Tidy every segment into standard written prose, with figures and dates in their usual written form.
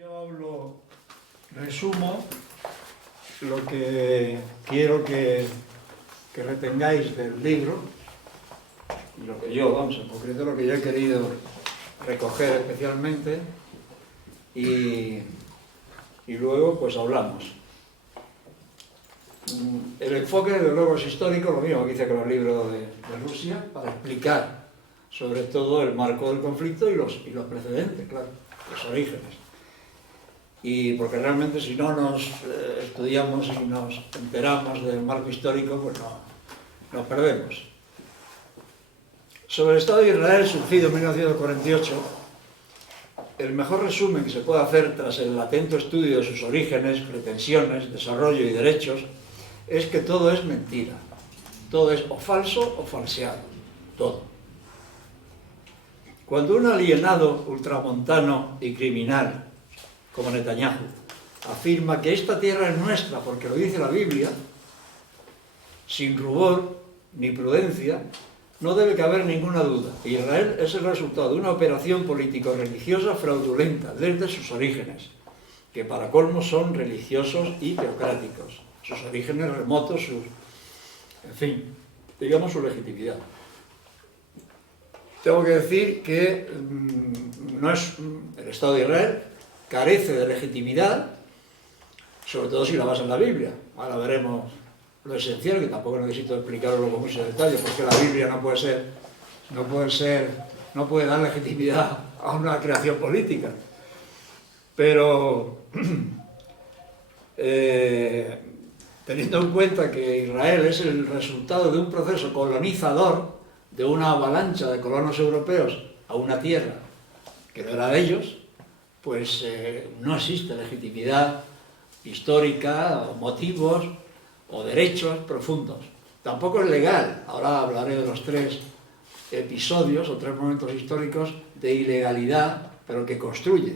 Yo resumo lo que quiero que retengáis del libro, y lo que yo, en concreto lo que yo he querido recoger especialmente, y luego pues hablamos. El enfoque de luego es histórico, lo mismo que hice con los libros de Rusia, para explicar sobre todo el marco del conflicto y los precedentes, claro, los orígenes. Y porque realmente si no nos estudiamos y nos enteramos del marco histórico, pues nos perdemos. Sobre el Estado de Israel, surgido en 1948, el mejor resumen que se puede hacer tras el atento estudio de sus orígenes, pretensiones, desarrollo y derechos, es que todo es mentira. Todo es o falso o falseado. Todo. Cuando un alienado ultramontano y criminal como Netanyahu afirma que esta tierra es nuestra porque lo dice la Biblia, sin rubor ni prudencia, no debe caber ninguna duda. Israel es el resultado de una operación político-religiosa fraudulenta desde sus orígenes, que para colmo son religiosos y teocráticos, sus orígenes remotos, en fin, digamos su legitimidad. Tengo que decir que el Estado de Israel carece de legitimidad, sobre todo si la basa en la Biblia. Ahora veremos lo esencial, que tampoco necesito explicarlo con mucho detalle, porque la Biblia no puede dar legitimidad a una creación política. Pero teniendo en cuenta que Israel es el resultado de un proceso colonizador, de una avalancha de colonos europeos a una tierra que no era de ellos, pues no existe legitimidad histórica, o motivos, o derechos profundos. Tampoco es legal. Ahora hablaré de los 3 episodios o 3 momentos históricos de ilegalidad, pero que construye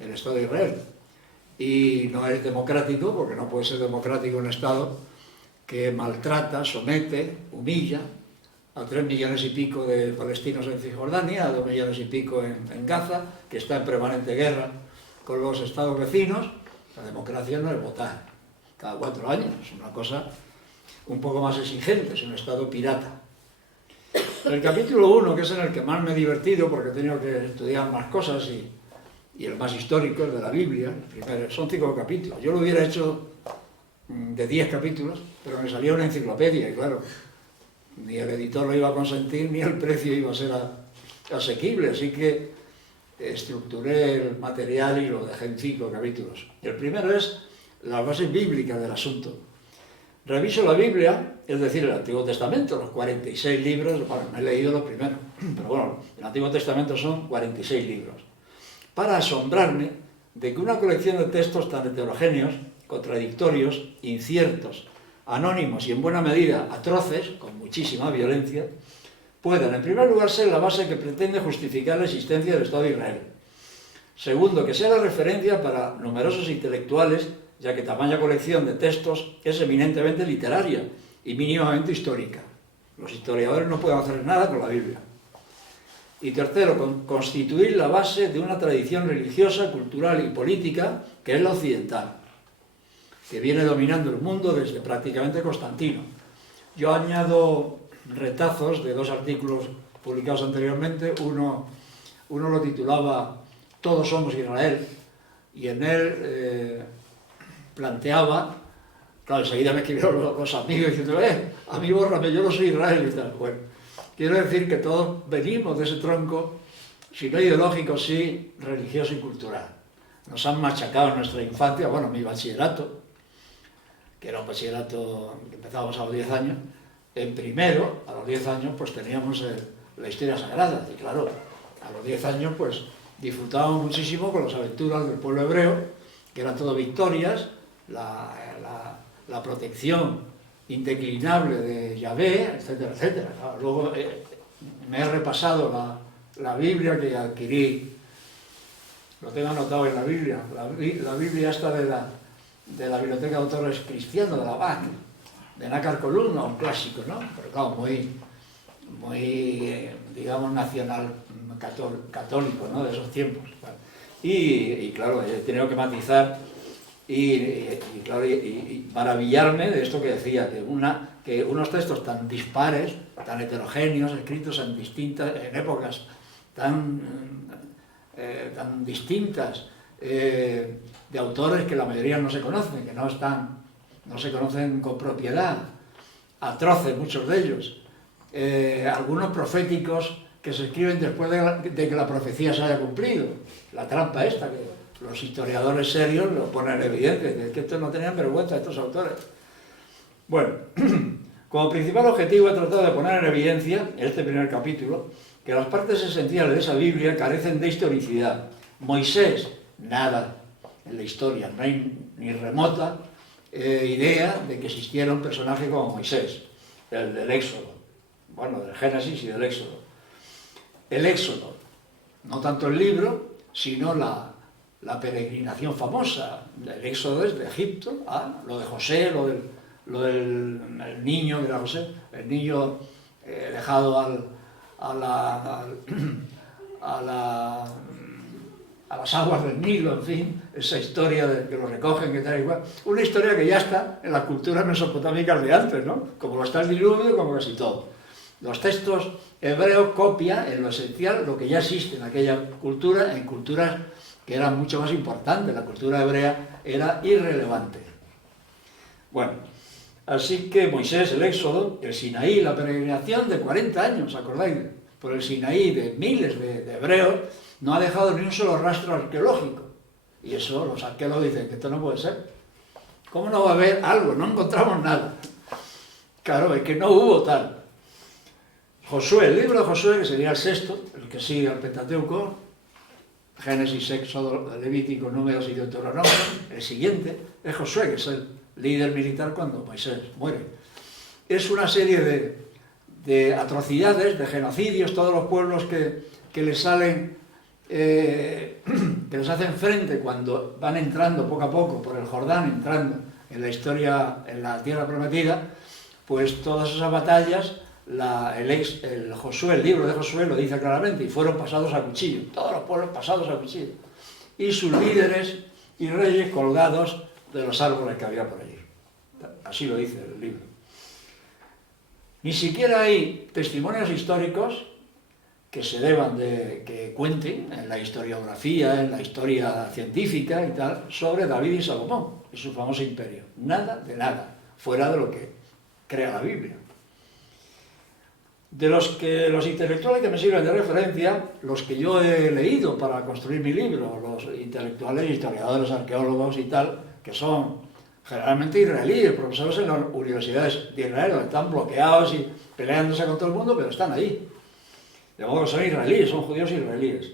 el Estado de Israel. Y no es democrático, porque no puede ser democrático un Estado que maltrata, somete, humilla a 3 millones y pico de palestinos en Cisjordania, a 2 millones y pico en Gaza, que está en permanente guerra con los estados vecinos. La democracia no es votar cada 4 años, es una cosa un poco más exigente, es un estado pirata. El capítulo 1, que es en el que más me he divertido, porque he tenido que estudiar más cosas, y el más histórico es de la Biblia, son 5 capítulos. Yo lo hubiera hecho de 10 capítulos, pero me salía una enciclopedia, y claro, ni el editor lo iba a consentir, ni el precio iba a ser asequible, así que estructuré el material y lo dejé en 5 capítulos. El primero es la base bíblica del asunto. Reviso la Biblia, es decir, el Antiguo Testamento, los 46 libros, bueno, me he leído los primeros, pero bueno, el Antiguo Testamento son 46 libros, para asombrarme de que una colección de textos tan heterogéneos, contradictorios, inciertos, anónimos y en buena medida atroces, con muchísima violencia, puedan, en primer lugar, ser la base que pretende justificar la existencia del Estado de Israel. Segundo, que sea la referencia para numerosos intelectuales, ya que tamaña colección de textos es eminentemente literaria y mínimamente histórica. Los historiadores no pueden hacer nada con la Biblia. Y tercero, constituir la base de una tradición religiosa, cultural y política que es la occidental, que viene dominando el mundo desde prácticamente Constantino. Yo añado retazos de 2 artículos publicados anteriormente. Uno lo titulaba Todos somos Israel, y en él planteaba, claro, enseguida me escribieron los amigos diciendo, a mí bórrame, yo no soy Israel y tal. Bueno, quiero decir que todos venimos de ese tronco, si no ideológico, sí religioso y cultural. Nos han machacado en nuestra infancia, bueno, mi bachillerato, que era un bachillerato que empezábamos a los 10 años, en primero, a los 10 años, pues teníamos la historia sagrada, y claro, a los 10 años, pues disfrutábamos muchísimo con las aventuras del pueblo hebreo, que eran todo victorias, la protección indeclinable de Yahvé, etcétera, etcétera. Claro, luego me he repasado la Biblia que adquirí, lo tengo anotado en la Biblia, la Biblia esta de la Biblioteca de Autores Cristianos, de la BAC, de Nácar Columna, un clásico, ¿no? Pero claro, muy digamos, nacional católico, ¿no? De esos tiempos. Bueno, Y claro, he tenido que matizar claro, maravillarme de esto que decía, que unos textos tan dispares, tan heterogéneos, escritos en épocas tan distintas, de autores que la mayoría no se conocen, que no se conocen con propiedad, atroces muchos de ellos, algunos proféticos que se escriben después de que la profecía se haya cumplido. La trampa esta, que los historiadores serios lo ponen en evidencia, que estos no tenían vergüenza, estos autores. Bueno, como principal objetivo he tratado de poner en evidencia, en este primer capítulo, que las partes esenciales de esa Biblia carecen de historicidad. Moisés, nada en la historia, no hay ni remota idea de que existiera un personaje como Moisés, el del Éxodo, bueno, del Génesis y del Éxodo. El Éxodo, no tanto el libro, sino la peregrinación famosa. El Éxodo es de Egipto, lo de José, lo del el niño, que era José, el niño dejado a las aguas del Nilo, en fin, esa historia de que lo recogen, que tal igual. Una historia que ya está en las culturas mesopotámicas de antes, ¿no? Como lo está el diluvio, como casi todo. Los textos hebreos copian en lo esencial lo que ya existe en aquella cultura, en culturas que eran mucho más importantes. La cultura hebrea era irrelevante. Bueno, así que Moisés, el Éxodo, el Sinaí, la peregrinación de 40 años, ¿acordáis? Por el Sinaí de miles de hebreos, no ha dejado ni un solo rastro arqueológico. Y eso los arqueólogos dicen que esto no puede ser. ¿Cómo no va a haber algo? No encontramos nada. Claro, es que no hubo tal. Josué, el libro de Josué, que sería el sexto, el que sigue al Pentateuco, Génesis, Éxodo, Levítico, Números y Deuteronomio, el siguiente es Josué, que es el líder militar cuando Moisés muere. Es una serie de atrocidades, de genocidios, todos los pueblos que les salen, que les hacen frente cuando van entrando poco a poco por el Jordán, entrando en la historia, en la tierra prometida, pues todas esas batallas, el Josué, el libro de Josué lo dice claramente, y fueron pasados a cuchillo, todos los pueblos pasados a cuchillo, y sus líderes y reyes colgados de los árboles que había por allí. Así lo dice el libro. Ni siquiera hay testimonios históricos que se deban que cuenten en la historiografía, en la historia científica y tal, sobre David y Salomón y su famoso imperio. Nada de nada, fuera de lo que crea la Biblia. De los intelectuales que me sirven de referencia, los que yo he leído para construir mi libro, los intelectuales, historiadores, arqueólogos y tal, que son generalmente israelíes, profesores en las universidades de Israel, donde están bloqueados y peleándose con todo el mundo, pero están ahí. De modo que son israelíes, son judíos israelíes.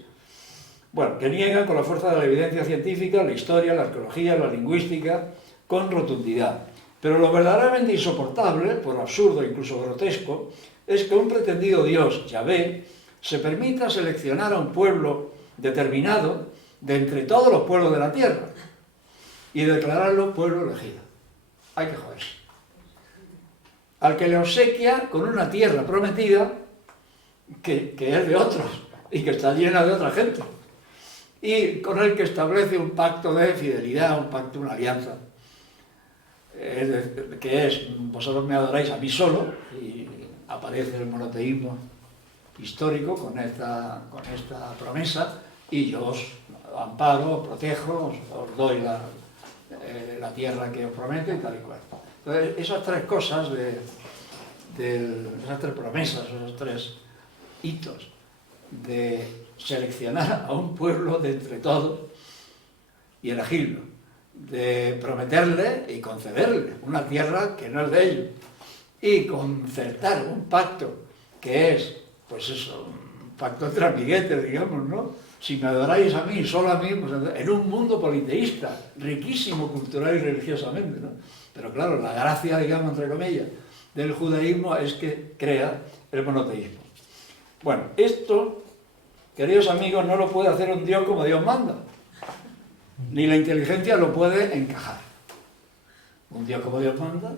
Bueno, que niegan con la fuerza de la evidencia científica, la historia, la arqueología, la lingüística, con rotundidad. Pero lo verdaderamente insoportable, por absurdo e incluso grotesco, es que un pretendido Dios, Yahvé, se permita seleccionar a un pueblo determinado de entre todos los pueblos de la tierra y declararlo pueblo elegido. Hay que joderse. Al que le obsequia con una tierra prometida que es de otros y que está llena de otra gente, y con el que establece un pacto de fidelidad, un pacto, una alianza, que es: vosotros me adoráis a mí solo, y aparece el monoteísmo histórico con esta promesa, y yo os amparo, os protejo, os doy la tierra que os prometo y tal y cual. Entonces, esas tres cosas, esas tres promesas, esos tres hitos de seleccionar a un pueblo de entre todos y elegirlo, de prometerle y concederle una tierra que no es de ellos, y concertar un pacto que es, pues eso, un pacto entre amiguetes, digamos, ¿no? Si me adoráis a mí, solo a mí, pues en un mundo politeísta, riquísimo cultural y religiosamente, ¿no? Pero claro, la gracia, digamos, entre comillas, del judaísmo es que crea el monoteísmo. Bueno, esto, queridos amigos, no lo puede hacer un Dios como Dios manda, ni la inteligencia lo puede encajar. Un Dios como Dios manda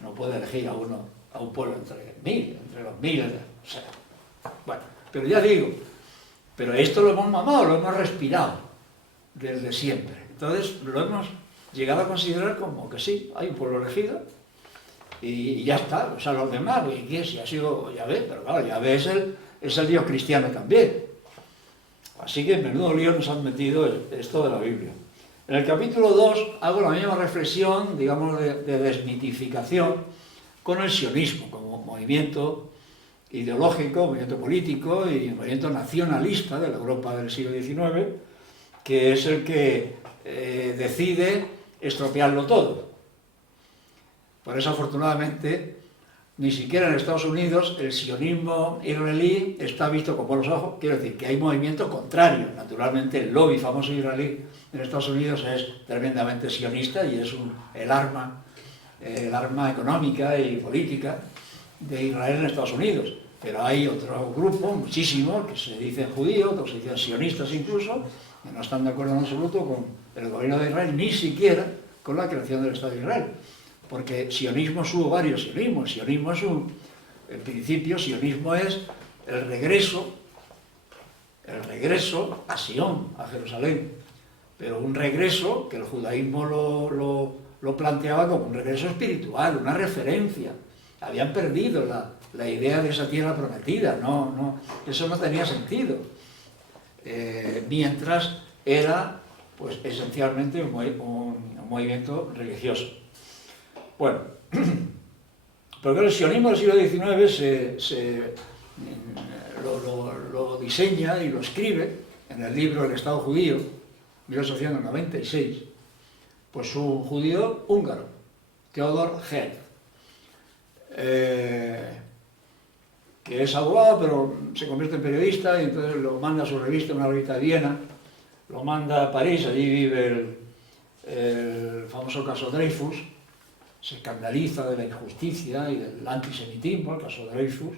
no puede elegir a un pueblo entre los miles, o sea, bueno, pero ya digo, pero esto lo hemos mamado, lo hemos respirado, desde siempre. Entonces lo hemos llegado a considerar como que sí, hay un pueblo elegido y ya está. O sea, los demás, ¿y quién? Si ha sido Yahvé, pero claro, Yahvé es el Dios cristiano también. Así que en menudo lío nos han metido esto de la Biblia. En el capítulo 2 hago la misma reflexión, digamos, de desmitificación con el sionismo como movimiento ideológico, movimiento político y movimiento nacionalista de la Europa del siglo XIX, que es el que decide estropearlo todo. Por eso, afortunadamente, ni siquiera en Estados Unidos el sionismo israelí está visto con buenos ojos. Quiero decir que hay movimiento contrario. Naturalmente, el lobby famoso israelí en Estados Unidos es tremendamente sionista y es el arma económica y política de Israel en Estados Unidos. Pero hay otro grupo, muchísimos, que se dicen judíos, otros se dicen sionistas incluso, que no están de acuerdo en absoluto con el gobierno de Israel, ni siquiera con la creación del Estado de Israel. Porque sionismo hubo varios sionismos. Sionismo es en principio, sionismo es el regreso a Sion, a Jerusalén. Pero un regreso que el judaísmo lo planteaba como un regreso espiritual, una referencia. Habían perdido la idea de esa tierra prometida, eso no tenía sentido. Mientras era, pues, esencialmente un movimiento religioso. Bueno, porque el sionismo del siglo XIX lo diseña y lo escribe en el libro El Estado Judío, 1896, pues un judío húngaro, Theodor Herzl, que es abogado, pero se convierte en periodista y entonces lo manda a su revista, una revista de Viena, lo manda a París, allí vive el famoso caso Dreyfus, se escandaliza de la injusticia y del antisemitismo, el caso Dreyfus.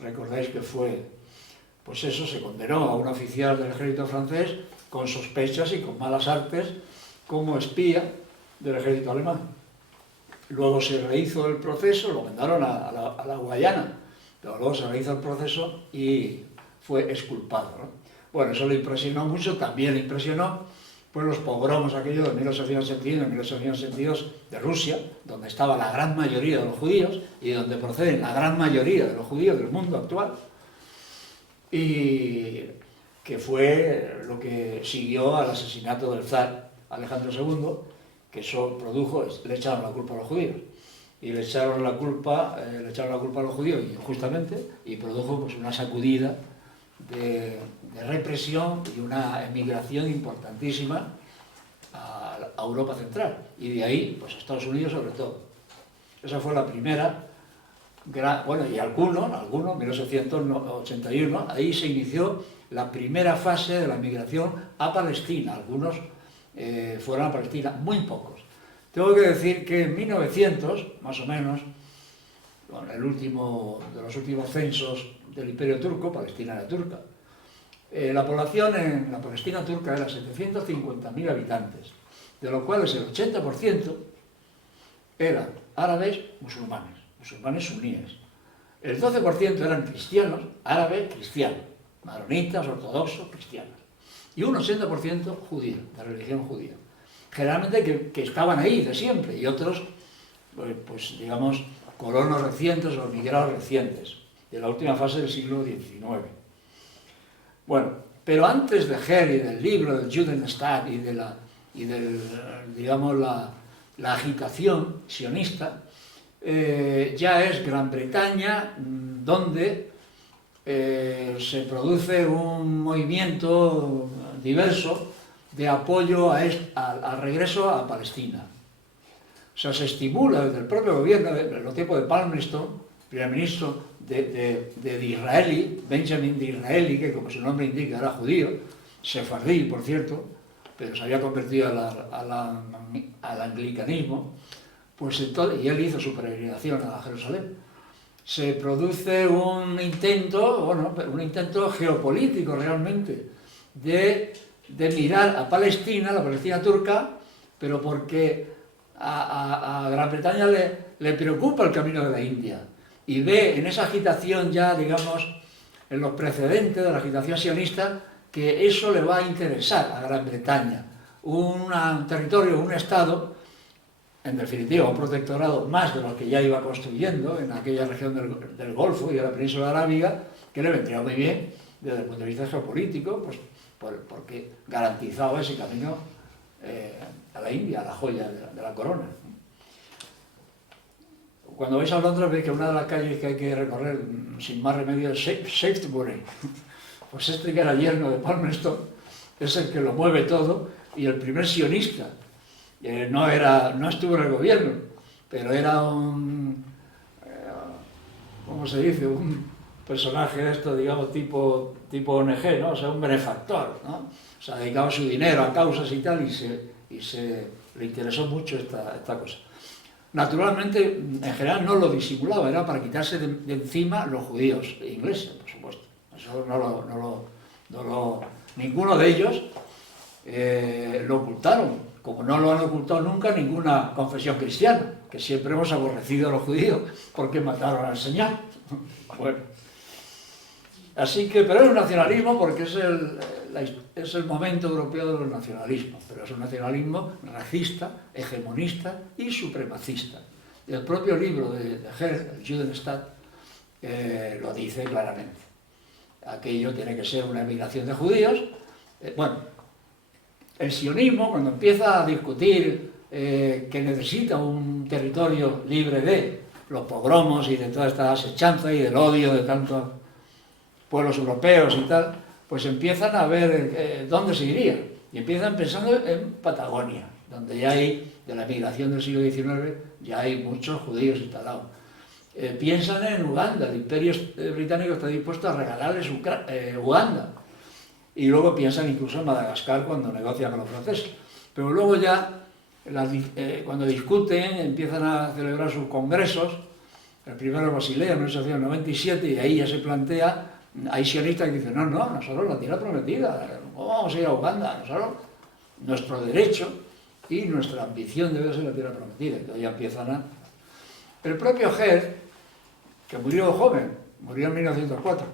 Recordáis que fue, pues eso, se condenó a un oficial del ejército francés con sospechas y con malas artes como espía del ejército alemán. Luego se rehizo el proceso, lo mandaron a la Guayana, pero luego se rehizo el proceso y fue exculpado, ¿no? Bueno, eso le impresionó mucho, también le impresionó pues los pogromos aquellos de 1861 y 1862 de Rusia, donde estaba la gran mayoría de los judíos y donde proceden la gran mayoría de los judíos del mundo actual, y que fue lo que siguió al asesinato del zar Alejandro II, que eso produjo, le echaron la culpa a los judíos, y le echaron la culpa a los judíos injustamente, y produjo pues una sacudida de represión y una emigración importantísima a Europa Central, y de ahí pues a Estados Unidos sobre todo. Esa fue la primera gran, bueno, y algunos, 1881, ahí se inició la primera fase de la migración a Palestina. Algunos fueron a Palestina, muy pocos. Tengo que decir que en 1900, más o menos, bueno, el último de los últimos censos del Imperio Turco, Palestina era turca, la población en la Palestina turca era 750.000 habitantes, de los cuales el 80% eran árabes musulmanes suníes. El 12% eran cristianos, árabes cristianos, maronitas, ortodoxos, cristianos. Y un 80% judíos, de religión judía. Generalmente que estaban ahí de siempre, y otros, pues digamos, colonos recientes o migrados recientes, de la última fase del siglo XIX. Bueno, pero antes de Herr y del libro del Judenstaat y digamos, la agitación sionista, ya es Gran Bretaña donde se produce un movimiento diverso de apoyo al regreso a Palestina. O sea, se estimula desde el propio gobierno, en los tiempos de Palmerston, primer ministro de Disraeli, Benjamin Disraeli, que como su nombre indica era judío, sefardí, por cierto, pero se había convertido al anglicanismo, pues entonces, y él hizo su peregrinación a Jerusalén. Se produce un intento geopolítico realmente, de mirar a Palestina, la Palestina turca, pero porque a Gran Bretaña le preocupa el camino de la India, y ve en esa agitación ya, digamos, en los precedentes de la agitación sionista, que eso le va a interesar a Gran Bretaña. Un territorio, un estado, en definitiva un protectorado más de lo que ya iba construyendo en aquella región del Golfo y de la península arábiga, que le vendría muy bien desde el punto de vista geopolítico, pues porque garantizaba ese camino a la India, a la joya de la corona. Cuando vais a Londres veis que una de las calles que hay que recorrer sin más remedio es Shaftesbury. Pues este que era yerno de Palmerston es el que lo mueve todo, y el primer sionista. No estuvo en el gobierno, pero era ¿cómo se dice? Un personaje de esto, digamos, tipo ONG, ¿no? O sea, un benefactor, ¿no? O sea, dedicaba su dinero a causas y tal, y le interesó mucho esta cosa. Naturalmente, en general no lo disimulaba, era para quitarse de encima los judíos ingleses, por supuesto. Eso ninguno de ellos lo ocultaron, como no lo han ocultado nunca ninguna confesión cristiana, que siempre hemos aborrecido a los judíos porque mataron al Señor. Bueno, así que, pero es un nacionalismo porque es el momento europeo de los nacionalismos, pero es un nacionalismo racista, hegemonista y supremacista. El propio libro de Herz, el Judenstaat, lo dice claramente. Aquello tiene que ser una emigración de judíos. Bueno, el sionismo, cuando empieza a discutir que necesita un territorio libre de los pogromos y de toda esta asechanza y del odio de tantos pueblos europeos y tal, pues empiezan a ver dónde se iría. Y empiezan pensando en Patagonia, donde ya hay, de la emigración del siglo XIX, ya hay muchos judíos instalados. Piensan en Uganda, el imperio británico está dispuesto a regalarles Uganda. Y luego piensan incluso en Madagascar cuando negocian con los franceses. Pero luego ya, cuando discuten, empiezan a celebrar sus congresos, el primero en Basilea en 1897, y ahí ya se plantea, hay sionistas que dicen, no, nosotros la tierra prometida, ¿cómo vamos a ir a Uganda? Nosotros, nuestro derecho y nuestra ambición debe ser la tierra prometida. Entonces ya empiezan a... El propio Herz, que murió joven, murió en 1904,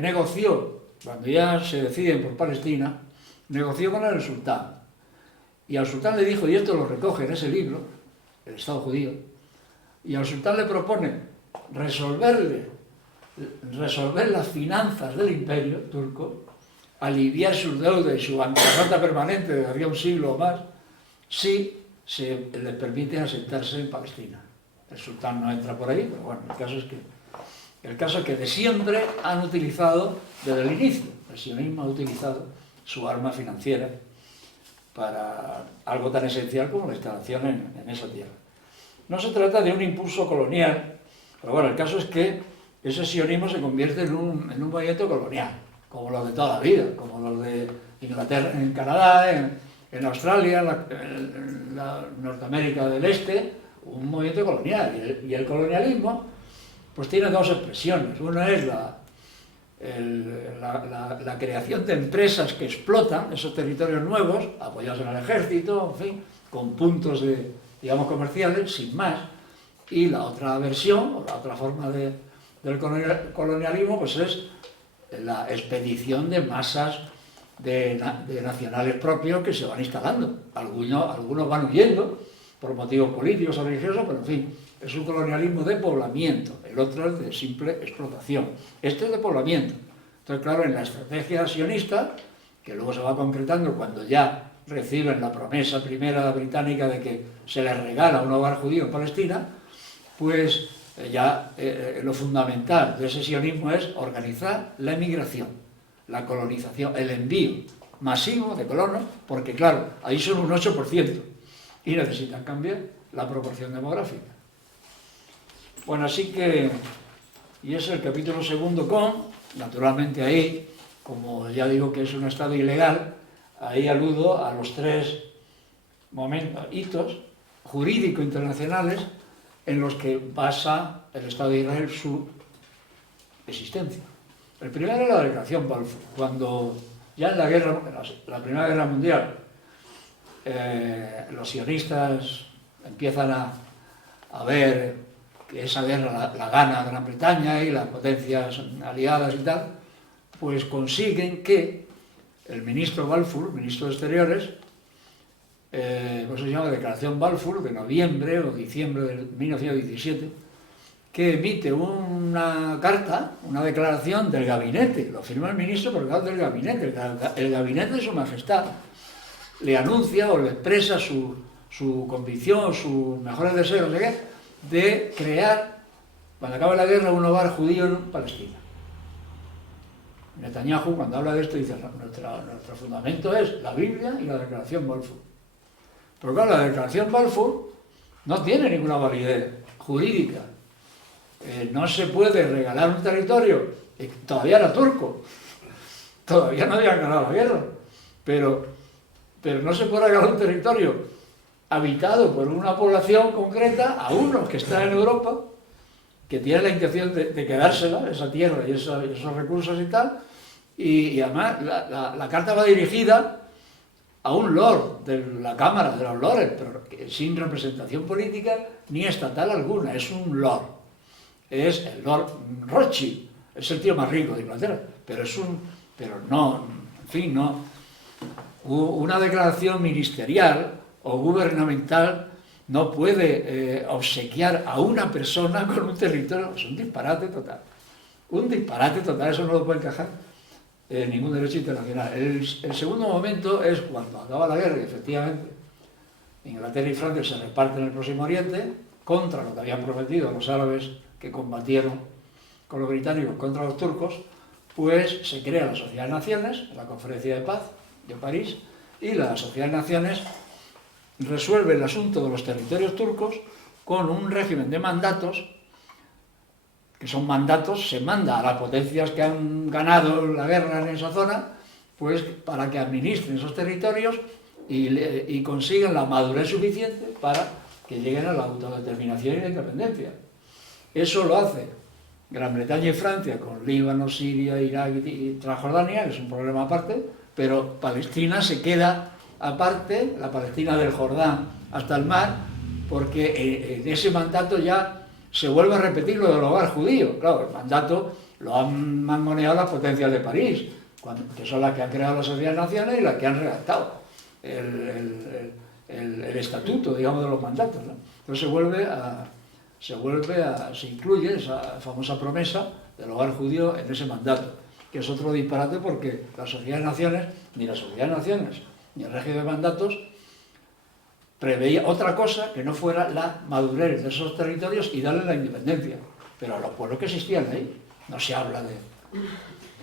negoció, cuando ya se deciden por Palestina, negoció con el sultán. Y al sultán le dijo, y esto lo recoge en ese libro, El Estado Judío, y al sultán le propone resolver las finanzas del imperio turco, aliviar sus deudas y su bancarrota permanente de había un siglo o más, si se les permite asentarse en Palestina. El sultán no entra por ahí, pero bueno, el caso es que de siempre han utilizado, desde el inicio, el sionismo ha utilizado su arma financiera para algo tan esencial como la instalación en esa tierra. No se trata de un impulso colonial, pero bueno, el caso es que ese sionismo se convierte en un movimiento colonial, como los de toda la vida, como los de Inglaterra, en Canadá, en Australia, en la Norteamérica del Este, un movimiento colonial. Y el colonialismo pues tiene dos expresiones. Una es la creación de empresas que explotan esos territorios nuevos, apoyados en el ejército, en fin, con puntos digamos, comerciales, sin más. Y la otra versión, o la otra forma del colonialismo, pues es la expedición de masas de nacionales propios que se van instalando. Algunos van huyendo por motivos políticos o religiosos, pero en fin, es un colonialismo de poblamiento, el otro es de simple explotación. Este es de poblamiento. Entonces, claro, en la estrategia sionista, que luego se va concretando cuando ya reciben la promesa primera británica de que se les regala un hogar judío en Palestina, pues ya lo fundamental de ese sionismo es organizar la emigración, la colonización, el envío masivo de colonos, porque claro, ahí son un 8% y necesitan cambiar la proporción demográfica. Bueno, así que, y es el capítulo segundo naturalmente ahí, como ya digo que es un estado ilegal, ahí aludo a los tres hitos jurídicos internacionales en los que basa el Estado de Israel su existencia. El primero es la Declaración Balfour, cuando ya en la Primera Guerra Mundial los sionistas empiezan a ver que esa guerra la gana Gran Bretaña y las potencias aliadas y tal, pues consiguen que el ministro Balfour, ministro de Exteriores, pues se llama Declaración Balfour, de noviembre o diciembre de 1917, que emite una carta, una declaración del gabinete, lo firma el ministro, pero claro, del gabinete, el gabinete de Su Majestad le anuncia o le expresa su convicción, sus mejores deseos de crear, cuando acabe la guerra, un hogar judío en Palestina. Netanyahu, cuando habla de esto, dice: nuestro fundamento es la Biblia y la Declaración Balfour. Pero claro, la Declaración Balfour no tiene ninguna validez jurídica. No se puede regalar un territorio, todavía era turco, todavía no habían ganado la guerra, pero no se puede regalar un territorio habitado por una población concreta a unos que están en Europa, que tienen la intención de quedársela, esa tierra y esos recursos y tal, y además la carta va dirigida a un lord de la Cámara de los Lores, pero sin representación política ni estatal alguna, es un lord. Es el Lord Rothschild, es el tío más rico de Inglaterra, pero no, en fin, no. Una declaración ministerial o gubernamental no puede obsequiar a una persona con un territorio. Es un disparate total. Un disparate total, eso no lo puede encajar en ningún derecho internacional. El segundo momento es cuando acaba la guerra y efectivamente Inglaterra y Francia se reparten el Próximo Oriente contra lo que habían prometido los árabes que combatieron con los británicos contra los turcos, pues se crea la Sociedad de Naciones, la Conferencia de Paz de París, y la Sociedad de Naciones resuelve el asunto de los territorios turcos con un régimen de mandatos, que son mandatos, se manda a las potencias que han ganado la guerra en esa zona, pues para que administren esos territorios y consigan la madurez suficiente para que lleguen a la autodeterminación y la independencia. Eso lo hace Gran Bretaña y Francia con Líbano, Siria, Irak y Transjordania, que es un problema aparte, pero Palestina se queda aparte, la Palestina del Jordán hasta el mar, porque en ese mandato ya se vuelve a repetir lo del hogar judío. Claro, el mandato lo han mangoneado las potencias de París, que son las que han creado la Sociedad de Naciones y las que han redactado el estatuto, digamos, de los mandatos, ¿no? Entonces se incluye esa famosa promesa del hogar judío en ese mandato, que es otro disparate porque la Sociedad de Naciones, ni la Sociedad de Naciones, ni el régimen de mandatos preveía otra cosa que no fuera la madurez de esos territorios y darle la independencia. Pero a los pueblos que existían ahí, no se habla de...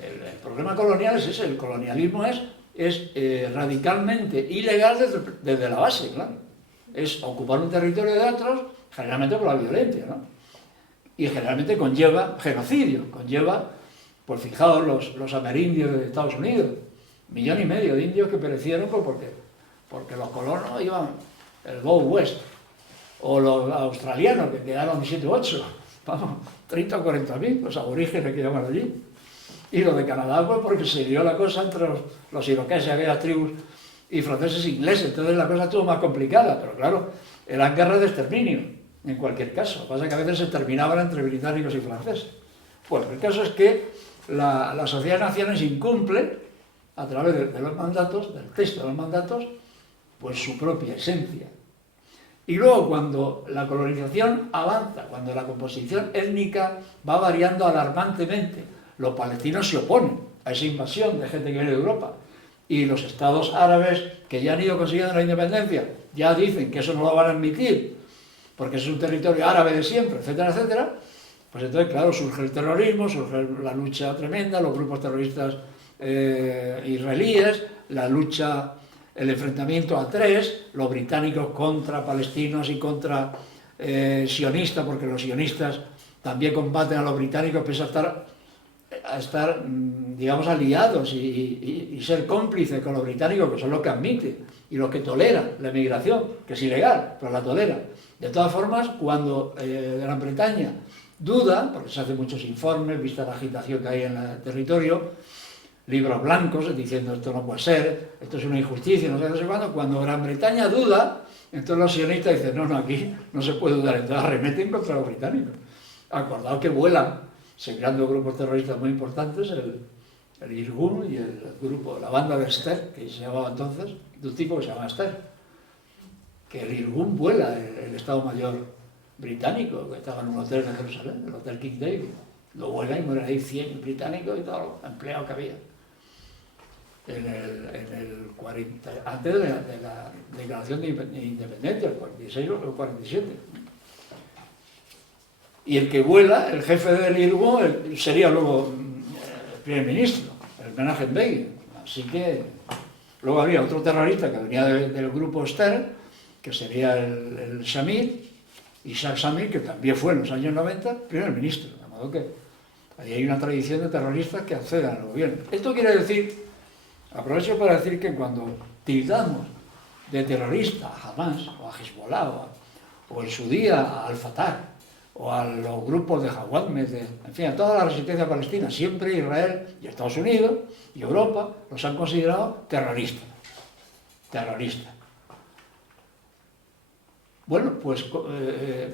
El problema colonial es ese, el colonialismo es radicalmente ilegal desde la base, claro. Es ocupar un territorio de otros, generalmente por la violencia, ¿no? Y generalmente conlleva genocidio, conlleva, pues fijaos, los amerindios de Estados Unidos, 1,5 millones de indios que perecieron porque los colonos iban el Go West, o los australianos que quedaron 7 u 8, vamos, 30 o 40.000, los aborígenes que llaman allí. Y los de Canadá, pues porque se dio la cosa entre los iroqueses, aquellas tribus, y franceses e ingleses, entonces la cosa estuvo más complicada, pero claro, eran guerras de exterminio, en cualquier caso. Lo que pasa es que a veces se terminaban entre británicos y franceses. Bueno, el caso es que la Sociedad de Naciones incumple, a través de los mandatos, del texto de los mandatos, pues su propia esencia. Y luego cuando la colonización avanza, cuando la composición étnica va variando alarmantemente, los palestinos se oponen a esa invasión de gente que viene de Europa, y los estados árabes que ya han ido consiguiendo la independencia ya dicen que eso no lo van a admitir porque es un territorio árabe de siempre, etcétera, etcétera, pues entonces claro, surge el terrorismo, surge la lucha tremenda, los grupos terroristas israelíes, la lucha, el enfrentamiento a tres, los británicos contra palestinos y contra sionistas, porque los sionistas también combaten a los británicos, pese a estar, digamos, aliados y ser cómplices con los británicos, que son los que admiten y los que toleran la emigración, que es ilegal, pero la toleran. De todas formas, cuando Gran Bretaña duda, porque se hacen muchos informes, vista la agitación que hay en el territorio, libros blancos diciendo esto no puede ser, esto es una injusticia, no sé cuándo, cuando Gran Bretaña duda, entonces los sionistas dicen, no, aquí no se puede dudar, entonces arremeten contra los británicos. Acordaos que vuelan, se creando grupos terroristas muy importantes, el Irgun y el grupo, la banda de Esther, que se llamaba entonces, de un tipo que se llama Esther, que el Irgun vuela el Estado Mayor británico, que estaba en un hotel de Jerusalén, el Hotel King David, lo vuela y mueren ahí 100 británicos y todos los empleados que había. En el 40, antes de la declaración de independencia, el 46 o el 47. Y el que vuela, el jefe del Irgun, sería luego el primer ministro, el Menachem Begin. Así que luego había otro terrorista que venía del grupo Stern, que sería el Shamir, Isaac Shamir, que también fue en los años 90 primer ministro. De modo que ahí hay una tradición de terroristas que acceden al gobierno. Esto quiere decir, aprovecho para decir que cuando tildamos de terrorista a Hamas, o a Hezbollah, o en su día a Al-Fatah, o a los grupos de Jawad, en fin, a toda la resistencia palestina, siempre Israel y Estados Unidos y Europa los han considerado terroristas. Terroristas. Bueno, pues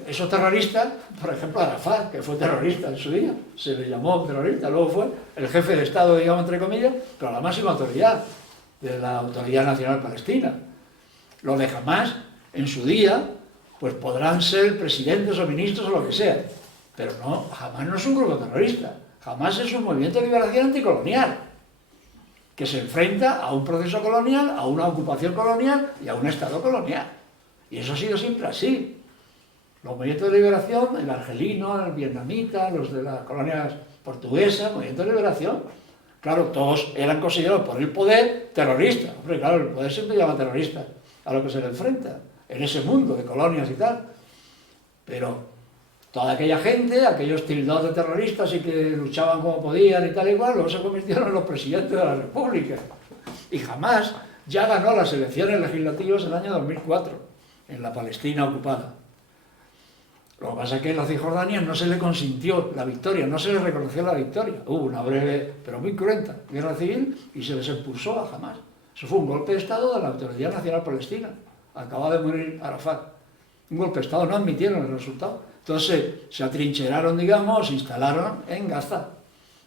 esos terroristas, por ejemplo Arafat, que fue terrorista en su día, se le llamó terrorista, luego fue el jefe de Estado, digamos, entre comillas, pero la máxima autoridad de la Autoridad Nacional Palestina. Los de Hamas, en su día, pues podrán ser presidentes o ministros o lo que sea, pero no, Hamas no es un grupo terrorista, Hamas es un movimiento de liberación anticolonial, que se enfrenta a un proceso colonial, a una ocupación colonial y a un Estado colonial. Y eso ha sido siempre así. Los movimientos de liberación, el argelino, el vietnamita, los de las colonias portuguesas, movimientos de liberación, claro, todos eran considerados por el poder terroristas. Hombre, claro, el poder siempre llama terrorista a lo que se le enfrenta, en ese mundo de colonias y tal. Pero toda aquella gente, aquellos tildados de terroristas y que luchaban como podían y tal y cual, luego se convirtieron en los presidentes de la República. Y jamás ya ganó las elecciones legislativas en el año 2004. En la Palestina ocupada. Lo que pasa es que en la Cisjordania no se le consintió la victoria, no se le reconoció la victoria. Hubo una breve, pero muy cruenta, guerra civil y se les expulsó a Hamas. Eso fue un golpe de Estado de la Autoridad Nacional Palestina. Acaba de morir Arafat. Un golpe de Estado, no admitieron el resultado. Entonces se atrincheraron, digamos, se instalaron en Gaza,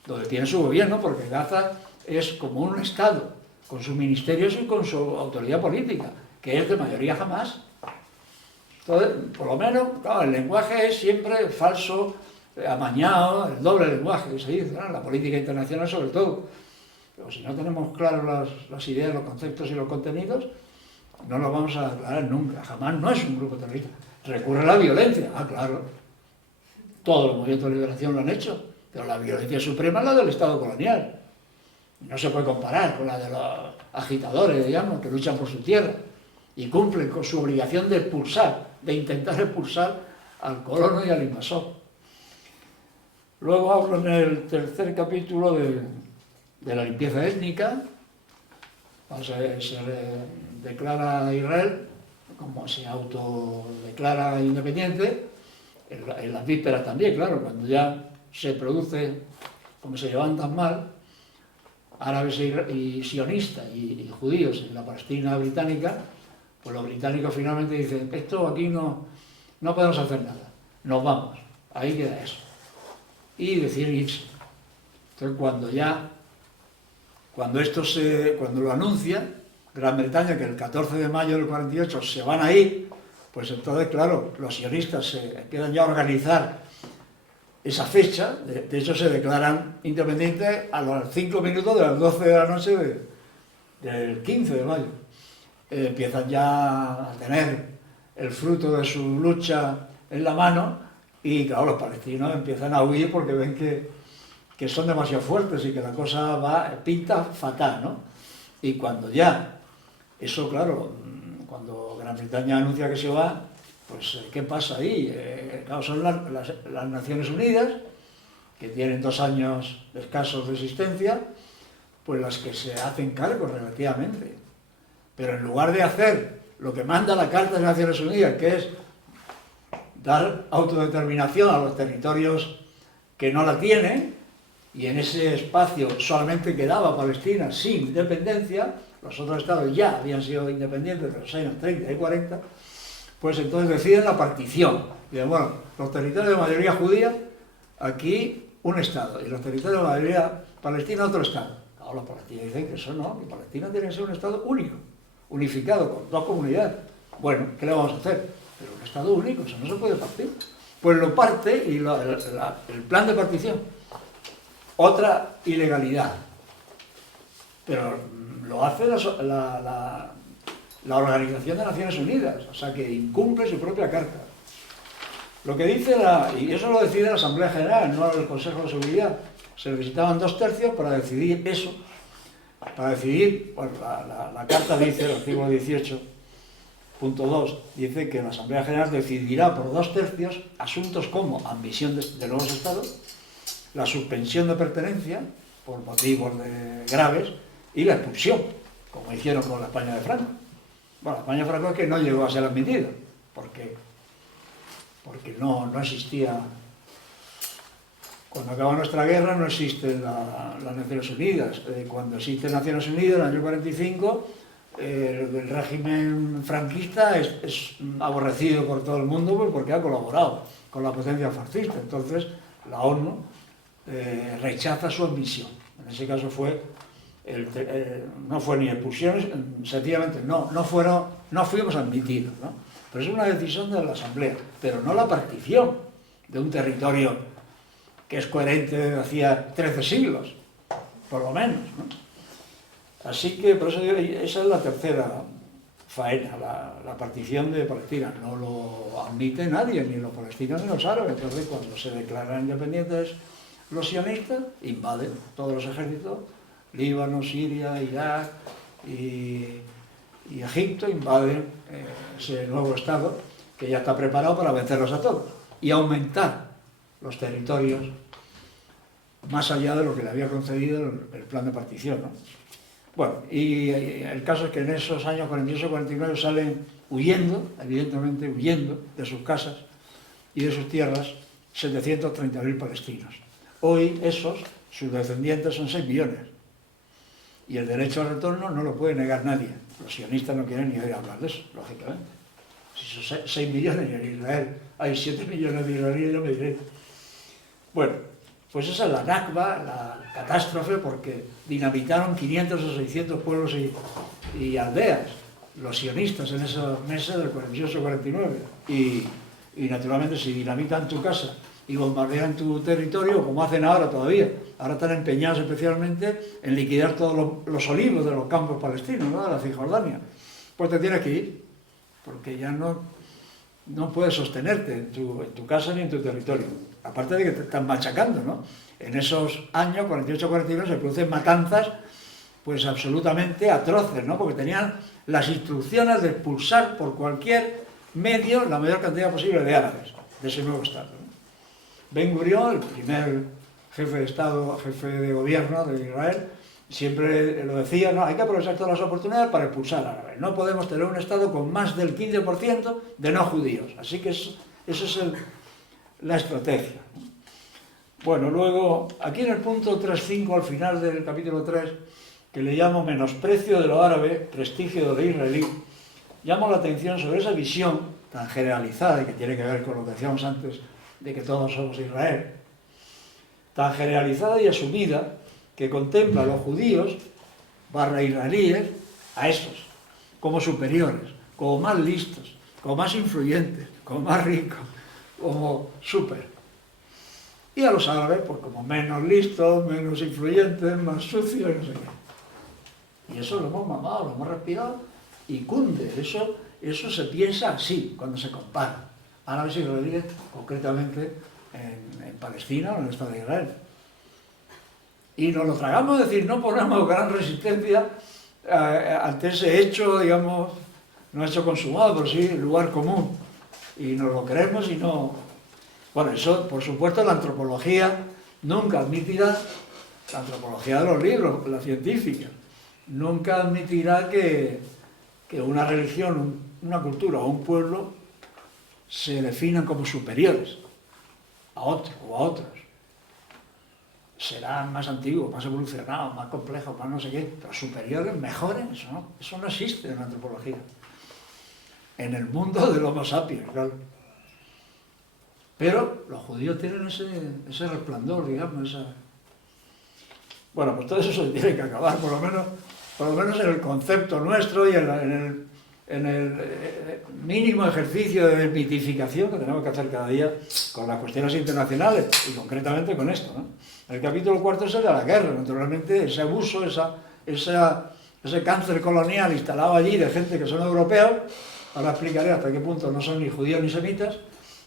donde tiene su gobierno, porque Gaza es como un Estado, con sus ministerios y con su autoridad política, que es de mayoría Hamas. Entonces, por lo menos, claro, el lenguaje es siempre falso, amañado, el doble lenguaje que se dice, ¿no? La política internacional sobre todo. Pero si no tenemos claras las ideas, los conceptos y los contenidos, no lo vamos a aclarar nunca. Jamás no es un grupo terrorista. Recurre a la violencia, claro. Todos los movimientos de liberación lo han hecho, pero la violencia suprema es la del Estado colonial. No se puede comparar con la de los agitadores, digamos, que luchan por su tierra y cumplen con su obligación de expulsar, de intentar expulsar al colono y al invasor. Luego hablo en el tercer capítulo de la limpieza étnica. Se declara a Israel, como se autodeclara independiente, en las vísperas también, claro, cuando ya se produce, como se levantan mal, árabes y sionistas y judíos en la Palestina británica, pues los británicos finalmente dicen, esto aquí no podemos hacer nada, nos vamos, ahí queda eso. Y deciden irse. Entonces cuando lo anuncia Gran Bretaña, que el 14 de mayo del 48 se van a ir, pues entonces, claro, los sionistas se empiezan ya a organizar esa fecha, de hecho se declaran independientes a los 5 minutos de las 12 de la noche del 15 de mayo. Empiezan ya a tener el fruto de su lucha en la mano y claro, los palestinos empiezan a huir porque ven que son demasiado fuertes y que la cosa pinta fatal, ¿no? Y cuando ya, eso claro, cuando Gran Bretaña anuncia que se va, pues ¿qué pasa ahí? Claro, son las Naciones Unidas, que tienen 2 años escasos de existencia, pues las que se hacen cargo relativamente. Pero en lugar de hacer lo que manda la Carta de las Naciones Unidas, que es dar autodeterminación a los territorios que no la tienen, y en ese espacio solamente quedaba Palestina sin independencia, los otros estados ya habían sido independientes de los años 30 y 40, pues entonces deciden la partición. Dicen, bueno, los territorios de mayoría judía, aquí un estado, y los territorios de mayoría palestina otro estado. No, los palestinos dicen que eso no, que Palestina tiene que ser un Estado único, unificado, con dos comunidades. Bueno, ¿qué le vamos a hacer? Pero un Estado único, eso no se puede partir. Pues lo parte y el plan de partición. Otra ilegalidad. Pero lo hace la Organización de Naciones Unidas, o sea que incumple su propia carta. Lo que dice y eso lo decide la Asamblea General, no el Consejo de Seguridad. Se necesitaban 2/3 para decidir eso. Para decidir, bueno, la carta dice, el artículo 18.2, dice que la Asamblea General decidirá por 2/3 asuntos como admisión de nuevos estados, la suspensión de pertenencia por motivos graves y la expulsión, como hicieron con la España de Franco. Bueno, la España de Franco es que no llegó a ser admitida, porque no existía. Cuando acaba nuestra guerra no existen las Naciones Unidas. Cuando existen Naciones Unidas, en el año 45, el régimen franquista es aborrecido por todo el mundo porque ha colaborado con la potencia fascista. Entonces, la ONU rechaza su admisión. En ese caso no fue ni expulsiones, sencillamente no fuimos admitidos, ¿no? Pero es una decisión de la Asamblea, pero no la partición de un territorio que es coherente desde hacía 13 siglos, por lo menos, ¿no? Así que, por eso esa es la tercera faena, la partición de Palestina. No lo admite nadie, ni los palestinos ni los árabes. Entonces, cuando se declaran independientes los sionistas, invaden todos los ejércitos, Líbano, Siria, Irak y Egipto, invaden ese nuevo Estado que ya está preparado para vencerlos a todos y aumentar los territorios más allá de lo que le había concedido el plan de partición, ¿no? Bueno, y el caso es que en esos años 48-49 salen huyendo, evidentemente huyendo de sus casas y de sus tierras, 730.000 palestinos. Hoy sus descendientes son 6 millones. Y el derecho al retorno no lo puede negar nadie. Los sionistas no quieren ni oír hablar de eso, lógicamente. Si son 6 millones y en Israel hay 7 millones de israelíes, yo me diré. Bueno, pues esa es la Nakba, la catástrofe, porque dinamitaron 500 o 600 pueblos y aldeas, los sionistas en esos meses del 48-49. Y naturalmente si dinamitan tu casa y bombardean tu territorio, como hacen ahora todavía, ahora están empeñados especialmente en liquidar todos los olivos de los campos palestinos, ¿no?, de la Cisjordania, pues te tienes que ir, porque ya no puedes sostenerte en tu casa ni en tu territorio. Aparte de que te están machacando, ¿no? En esos años, 48-49, se producen matanzas pues absolutamente atroces, ¿no? Porque tenían las instrucciones de expulsar por cualquier medio la mayor cantidad posible de árabes de ese nuevo Estado, ¿no? Ben Gurión, el primer jefe de Estado, jefe de gobierno de Israel, siempre lo decía, ¿no? Hay que aprovechar todas las oportunidades para expulsar árabes. No podemos tener un Estado con más del 15% de no judíos. Así que esa es la estrategia. Bueno, luego, aquí en el punto 3.5, al final del capítulo 3, que le llamo menosprecio de lo árabe, prestigio de lo israelí, llamo la atención sobre esa visión tan generalizada, y que tiene que ver con lo que decíamos antes, de que todos somos Israel, tan generalizada y asumida, que contempla a los judíos / israelíes, a esos, como superiores, como más listos, como más influyentes, como más ricos, como súper. Y a los árabes, pues como menos listos, menos influyentes, más sucios, no sé qué. Y eso lo hemos mamado, lo hemos respirado, y cunde. Eso se piensa así, cuando se compara árabes y israelíes, concretamente en Palestina o en el Estado de Israel. Y nos lo tragamos, es decir, no ponemos gran resistencia ante ese hecho, digamos, no hecho consumado, pero sí lugar común. Y nos lo creemos y no... Bueno, eso, por supuesto, la antropología nunca admitirá, la antropología de los libros, la científica, nunca admitirá que una religión, una cultura o un pueblo se definan como superiores a otros o a otros. Serán más antiguos, más evolucionados, más complejos, más no sé qué, pero superiores, mejores, eso no existe en la antropología. En el mundo del Homo sapiens, claro. Pero los judíos tienen ese resplandor, digamos, Bueno, pues todo eso se tiene que acabar, por lo menos en el concepto nuestro y en el mínimo ejercicio de mitificación que tenemos que hacer cada día con las cuestiones internacionales y concretamente con esto, ¿no? El capítulo 4 es el de la guerra, naturalmente, ese abuso, ese cáncer colonial instalado allí de gente que son europeos, ahora explicaré hasta qué punto no son ni judíos ni semitas,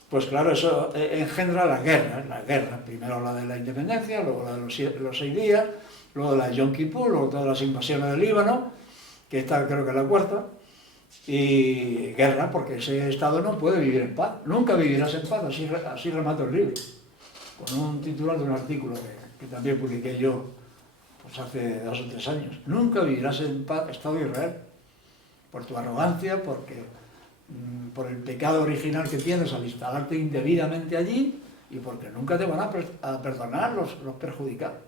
pues claro, eso engendra la guerra, primero la de la independencia, luego la de los 6 días, luego la de Yom Kippur, luego todas las invasiones del Líbano, que esta creo que es la cuarta, y guerra, porque ese Estado no puede vivir en paz, nunca vivirás en paz, así remato el libro, con un titular de un artículo que también publiqué yo pues hace 2 o 3 años. Nunca vivirás en paz, Estado de Israel, por tu arrogancia, por el pecado original que tienes al instalarte indebidamente allí y porque nunca te van a perdonar los perjudicados.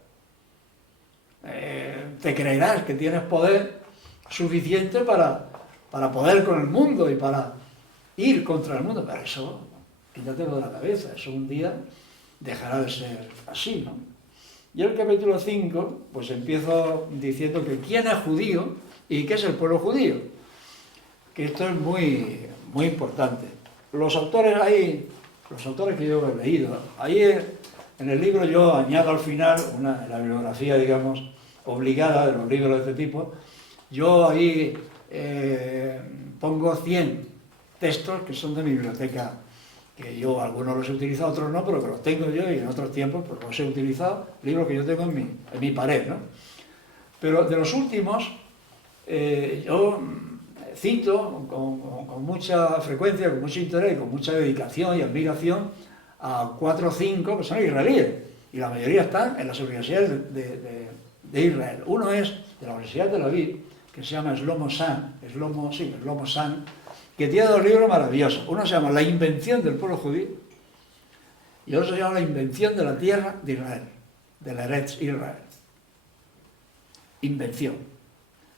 Te creerás que tienes poder suficiente para poder con el mundo y para ir contra el mundo, pero eso, quítatelo de la cabeza, eso un día dejará de ser así, ¿no? Y el capítulo 5, pues empiezo diciendo que quién es judío y qué es el pueblo judío, que esto es muy, muy importante. Los autores que yo he leído, ahí en el libro yo añado al final, la bibliografía, digamos, obligada de los libros de este tipo, yo ahí pongo 100 textos que son de mi biblioteca, que yo algunos los he utilizado, otros no, pero que los tengo yo y en otros tiempos pues los he utilizado, libros que yo tengo en mi pared, ¿no? Pero de los últimos, yo cito con mucha frecuencia, con mucho interés y con mucha dedicación y admiración a 4 o 5 que son israelíes, y la mayoría están en las universidades de Israel. Uno es de la Universidad de Tel Aviv, que se llama Shlomo San, que tiene 2 libros maravillosos. Uno se llama La invención del pueblo judío y otro se llama La invención de la tierra de Israel, de la Eretz Israel. Invención.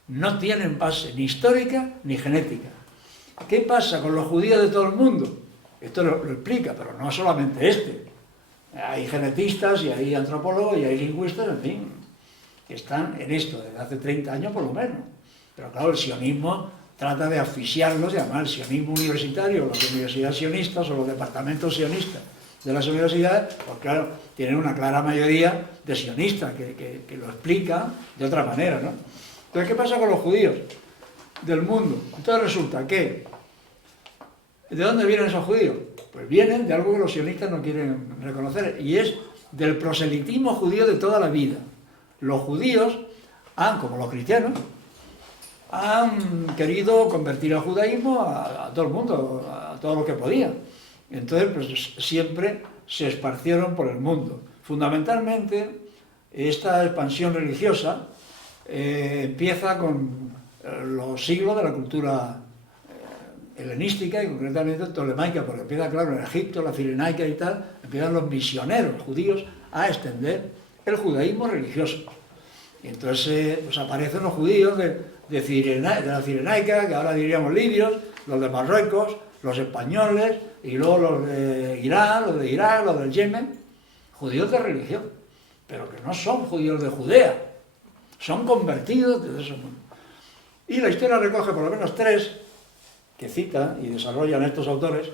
No tienen base ni histórica ni genética. ¿Qué pasa con los judíos de todo el mundo? Esto lo explica, pero no solamente este. Hay genetistas y hay antropólogos y hay lingüistas, en fin, que están en esto desde hace 30 años por lo menos. Pero claro, el sionismo trata de asfixiarlos, y además el sionismo universitario, las universidades sionistas o los departamentos sionistas de las universidades, pues claro, tienen una clara mayoría de sionistas que lo explican de otra manera, ¿no? Entonces, ¿qué pasa con los judíos del mundo? Entonces resulta que, ¿de dónde vienen esos judíos? Pues vienen de algo que los sionistas no quieren reconocer, y es del proselitismo judío de toda la vida. Los judíos como los cristianos, han querido convertir al judaísmo a todo el mundo, a todo lo que podían. Entonces, pues siempre se esparcieron por el mundo. Fundamentalmente, esta expansión religiosa empieza con los siglos de la cultura helenística y concretamente tolemaica, porque empieza, claro, en Egipto, la cirenaica y tal, empiezan los misioneros judíos a extender el judaísmo religioso. Y entonces pues aparecen los judíos de la cirenaica, que ahora diríamos libios, los de Marruecos, los españoles, y luego los de Irán, los de Irak, los del Yemen, judíos de religión, pero que no son judíos de Judea, son convertidos desde ese mundo. Y la historia recoge por lo menos 3, que citan y desarrollan estos autores,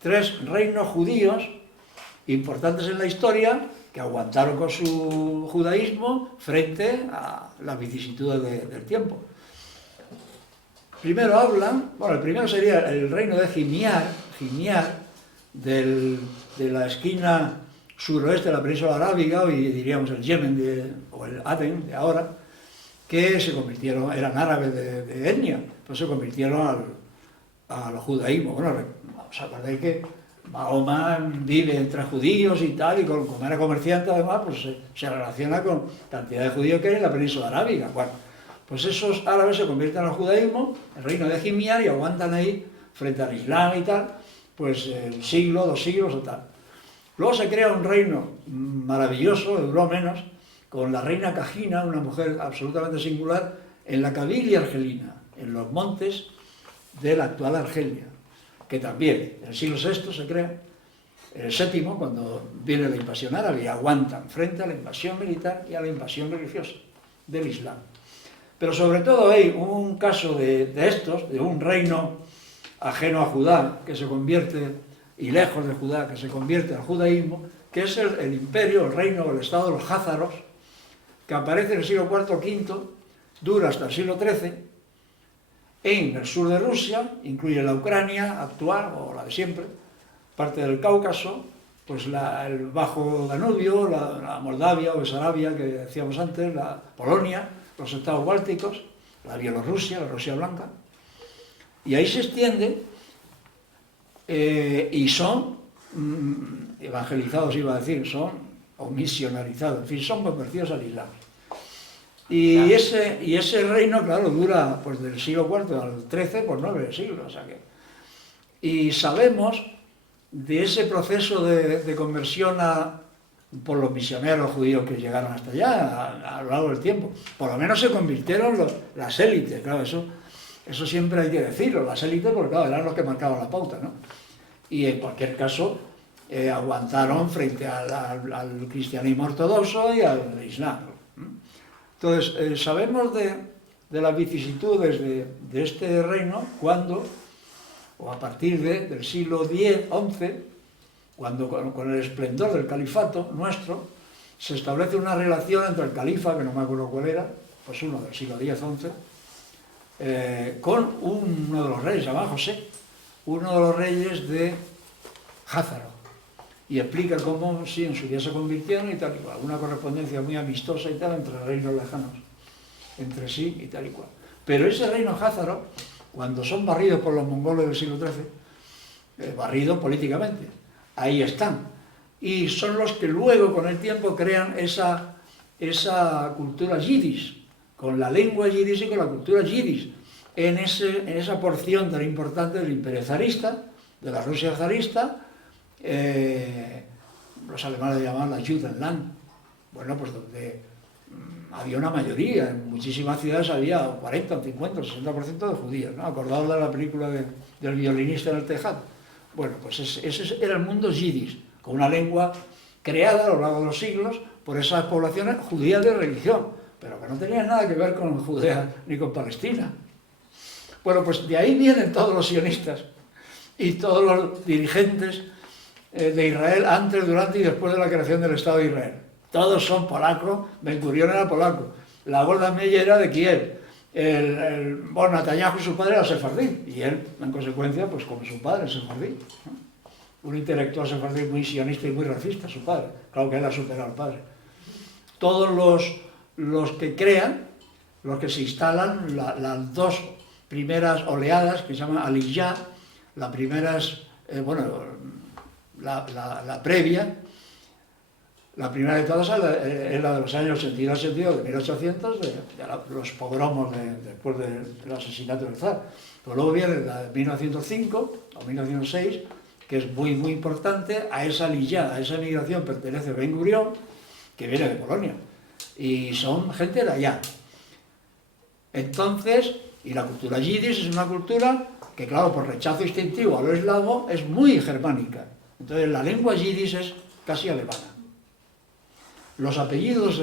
3 reinos judíos importantes en la historia, que aguantaron con su judaísmo frente a las vicisitudes del tiempo. Primero hablan, el primero sería el reino de Jimiar, de la esquina suroeste de la península arábiga, hoy diríamos el Yemen o el Aden de ahora, que se convirtieron, eran árabes de etnia, pues se convirtieron al judaísmo. Bueno, os acordáis que Mahoma vive entre judíos y tal, y como era comerciante además, pues se relaciona con cantidad de judíos que hay en la península arábiga. Bueno, pues esos árabes se convierten al judaísmo, el reino de Jimiar, y aguantan ahí frente al Islam y tal, pues el siglo, 2 siglos o tal. Luego se crea un reino maravilloso, duró menos, con la reina Cajina, una mujer absolutamente singular, en la Cabilia argelina, en los montes de la actual Argelia, que también en el siglo VI se crea, el séptimo, cuando viene la invasión árabe, y aguantan frente a la invasión militar y a la invasión religiosa del Islam. Pero sobre todo hay un caso de estos, de un reino ajeno a Judá, que se convierte, y lejos de Judá, que se convierte al judaísmo, que es el imperio, el reino, el estado de los házaros, que aparece en el siglo IV o V, dura hasta el siglo XIII, en el sur de Rusia, incluye la Ucrania actual, o la de siempre, parte del Cáucaso, pues el Bajo Danubio, la Moldavia o Besarabia, que decíamos antes, la Polonia, los estados bálticos, la Bielorrusia, la Rusia blanca, y ahí se extiende, y son evangelizados, iba a decir, o misionarizados, en fin, son convertidos al Islam. Y ese reino, claro, dura pues del siglo IV al XIII, por 9 siglos. O sea y sabemos de ese proceso de conversión por los misioneros judíos que llegaron hasta allá a lo largo del tiempo. Por lo menos se convirtieron las élites, claro, eso siempre hay que decirlo, las élites, porque claro, eran los que marcaban la pauta, ¿no? Y en cualquier caso, aguantaron frente al cristianismo ortodoxo y al islam. Entonces, sabemos de las vicisitudes de este reino cuando, o a partir del siglo X, XI, cuando con el esplendor del califato nuestro, se establece una relación entre el califa, que no me acuerdo cuál era, pues uno del siglo X, XI, con uno de los reyes, llamado José, uno de los reyes de Házaro, y explica cómo sí, en su día se convirtieron y tal y cual, una correspondencia muy amistosa y tal entre reinos lejanos, entre sí y tal y cual. Pero ese reino házaro, cuando son barridos por los mongoles del siglo XIII, barridos políticamente, ahí están, y son los que luego con el tiempo crean esa cultura yiddish, con la lengua yiddish y con la cultura yiddish, en esa porción tan importante del imperio zarista, de la Rusia zarista. Los alemanes llamaban la Judenland, bueno, pues donde había una mayoría, en muchísimas ciudades había 40, 50, 60% de judíos, ¿no? Acordaos de la película del violinista en el tejado. Bueno, pues ese era el mundo yiddish, con una lengua creada a lo largo de los siglos por esas poblaciones judías de religión, pero que no tenían nada que ver con Judea ni con Palestina. Bueno, pues de ahí vienen todos los sionistas y todos los dirigentes de Israel antes, durante y después de la creación del Estado de Israel. Todos son polacos, Ben Gurión era polaco, la Golda Meir era de Kiev, bueno, Netanyahu, su padre, era sefardí, y él, en consecuencia, pues como su padre, sefardí, ¿no? Un intelectual sefardí muy sionista y muy racista, su padre, claro que él ha superado al padre. Todos los que crean, los que se instalan, las dos primeras oleadas, que se llaman Aliyah, la primera es, la previa, la primera de todas es la de los años 82, de 1800, de los pogromos después del asesinato del zar. Pero luego viene la de 1905 o 1906, que es muy, muy importante. A esa Aliyah, a esa migración pertenece Ben Gurión, que viene de Polonia, y son gente de allá. Entonces, y la cultura yiddish es una cultura que, claro, por rechazo instintivo a lo eslavo, es muy germánica. Entonces, la lengua yiddish es casi alemana. Los apellidos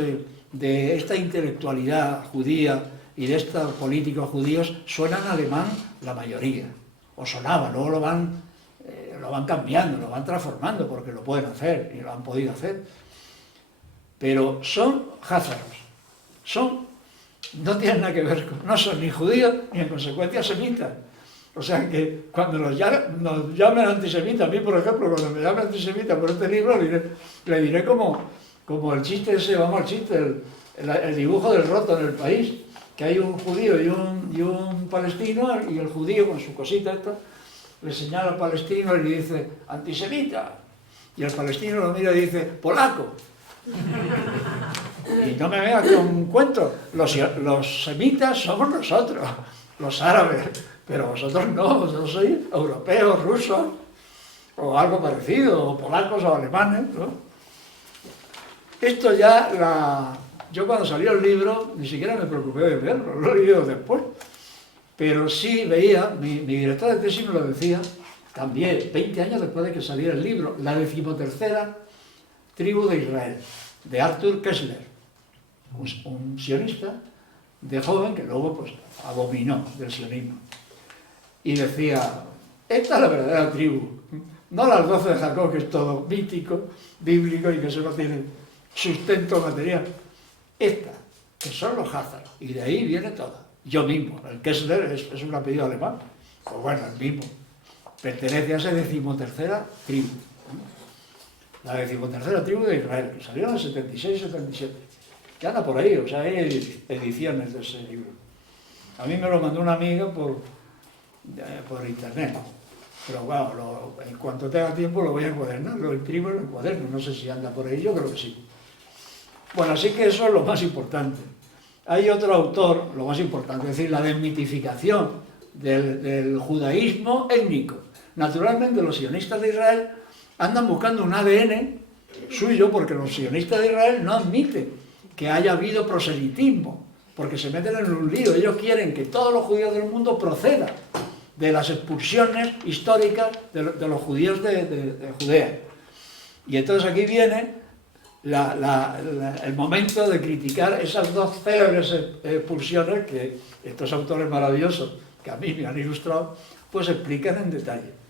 de esta intelectualidad judía y de estos políticos judíos suenan alemán la mayoría, o sonaban, luego lo van cambiando, lo van transformando porque lo pueden hacer y lo han podido hacer. Pero son házaros, no tienen nada que ver no son ni judíos ni en consecuencia semitas. O sea que cuando nos llamen antisemitas, a mí por ejemplo, cuando me llamen antisemita por este libro, le diré como el chiste ese, vamos al chiste, el dibujo del roto en El País, que hay un judío y un palestino, y el judío con su cosita esta, le señala al palestino y le dice, antisemita, y el palestino lo mira y dice, polaco. Y no me venga con un cuento, los semitas somos nosotros, los árabes, pero vosotros no, vosotros sois europeos, rusos, o algo parecido, o polacos o alemanes, ¿no? Esto ya, yo cuando salió el libro, ni siquiera me preocupé de verlo, lo he leído después, pero sí veía, mi director de tesis me lo decía, también 20 años después de que saliera el libro, la 13ª tribu de Israel, de Arthur Koestler, un sionista de joven que luego pues abominó del sionismo. Y decía, esta es la verdadera tribu, no las 12 de Jacob, que es todo mítico, bíblico y que eso no tiene sustento material. Esta, que son los házaros, y de ahí viene toda. Yo mismo, el Koestler es un apellido alemán, pues bueno, el mismo. Pertenece a esa 13ª tribu. La 13ª tribu de Israel, que salió en el 76-77. Que anda por ahí, o sea, hay ediciones de ese libro. A mí me lo mandó una amiga por internet. Pero bueno, en cuanto tenga tiempo lo voy a encuadernar, lo imprimo en el cuaderno. No sé si anda por ahí, yo creo que sí. Bueno, así que eso es lo más importante. Hay otro autor, lo más importante, es decir, la desmitificación del judaísmo étnico. Naturalmente los sionistas de Israel andan buscando un ADN suyo porque los sionistas de Israel no admiten que haya habido proselitismo, porque se meten en un lío. Ellos quieren que todos los judíos del mundo procedan de las expulsiones históricas de los judíos de Judea. Y entonces aquí viene el momento de criticar esas dos célebres expulsiones que estos autores maravillosos, que a mí me han ilustrado, pues explican en detalle.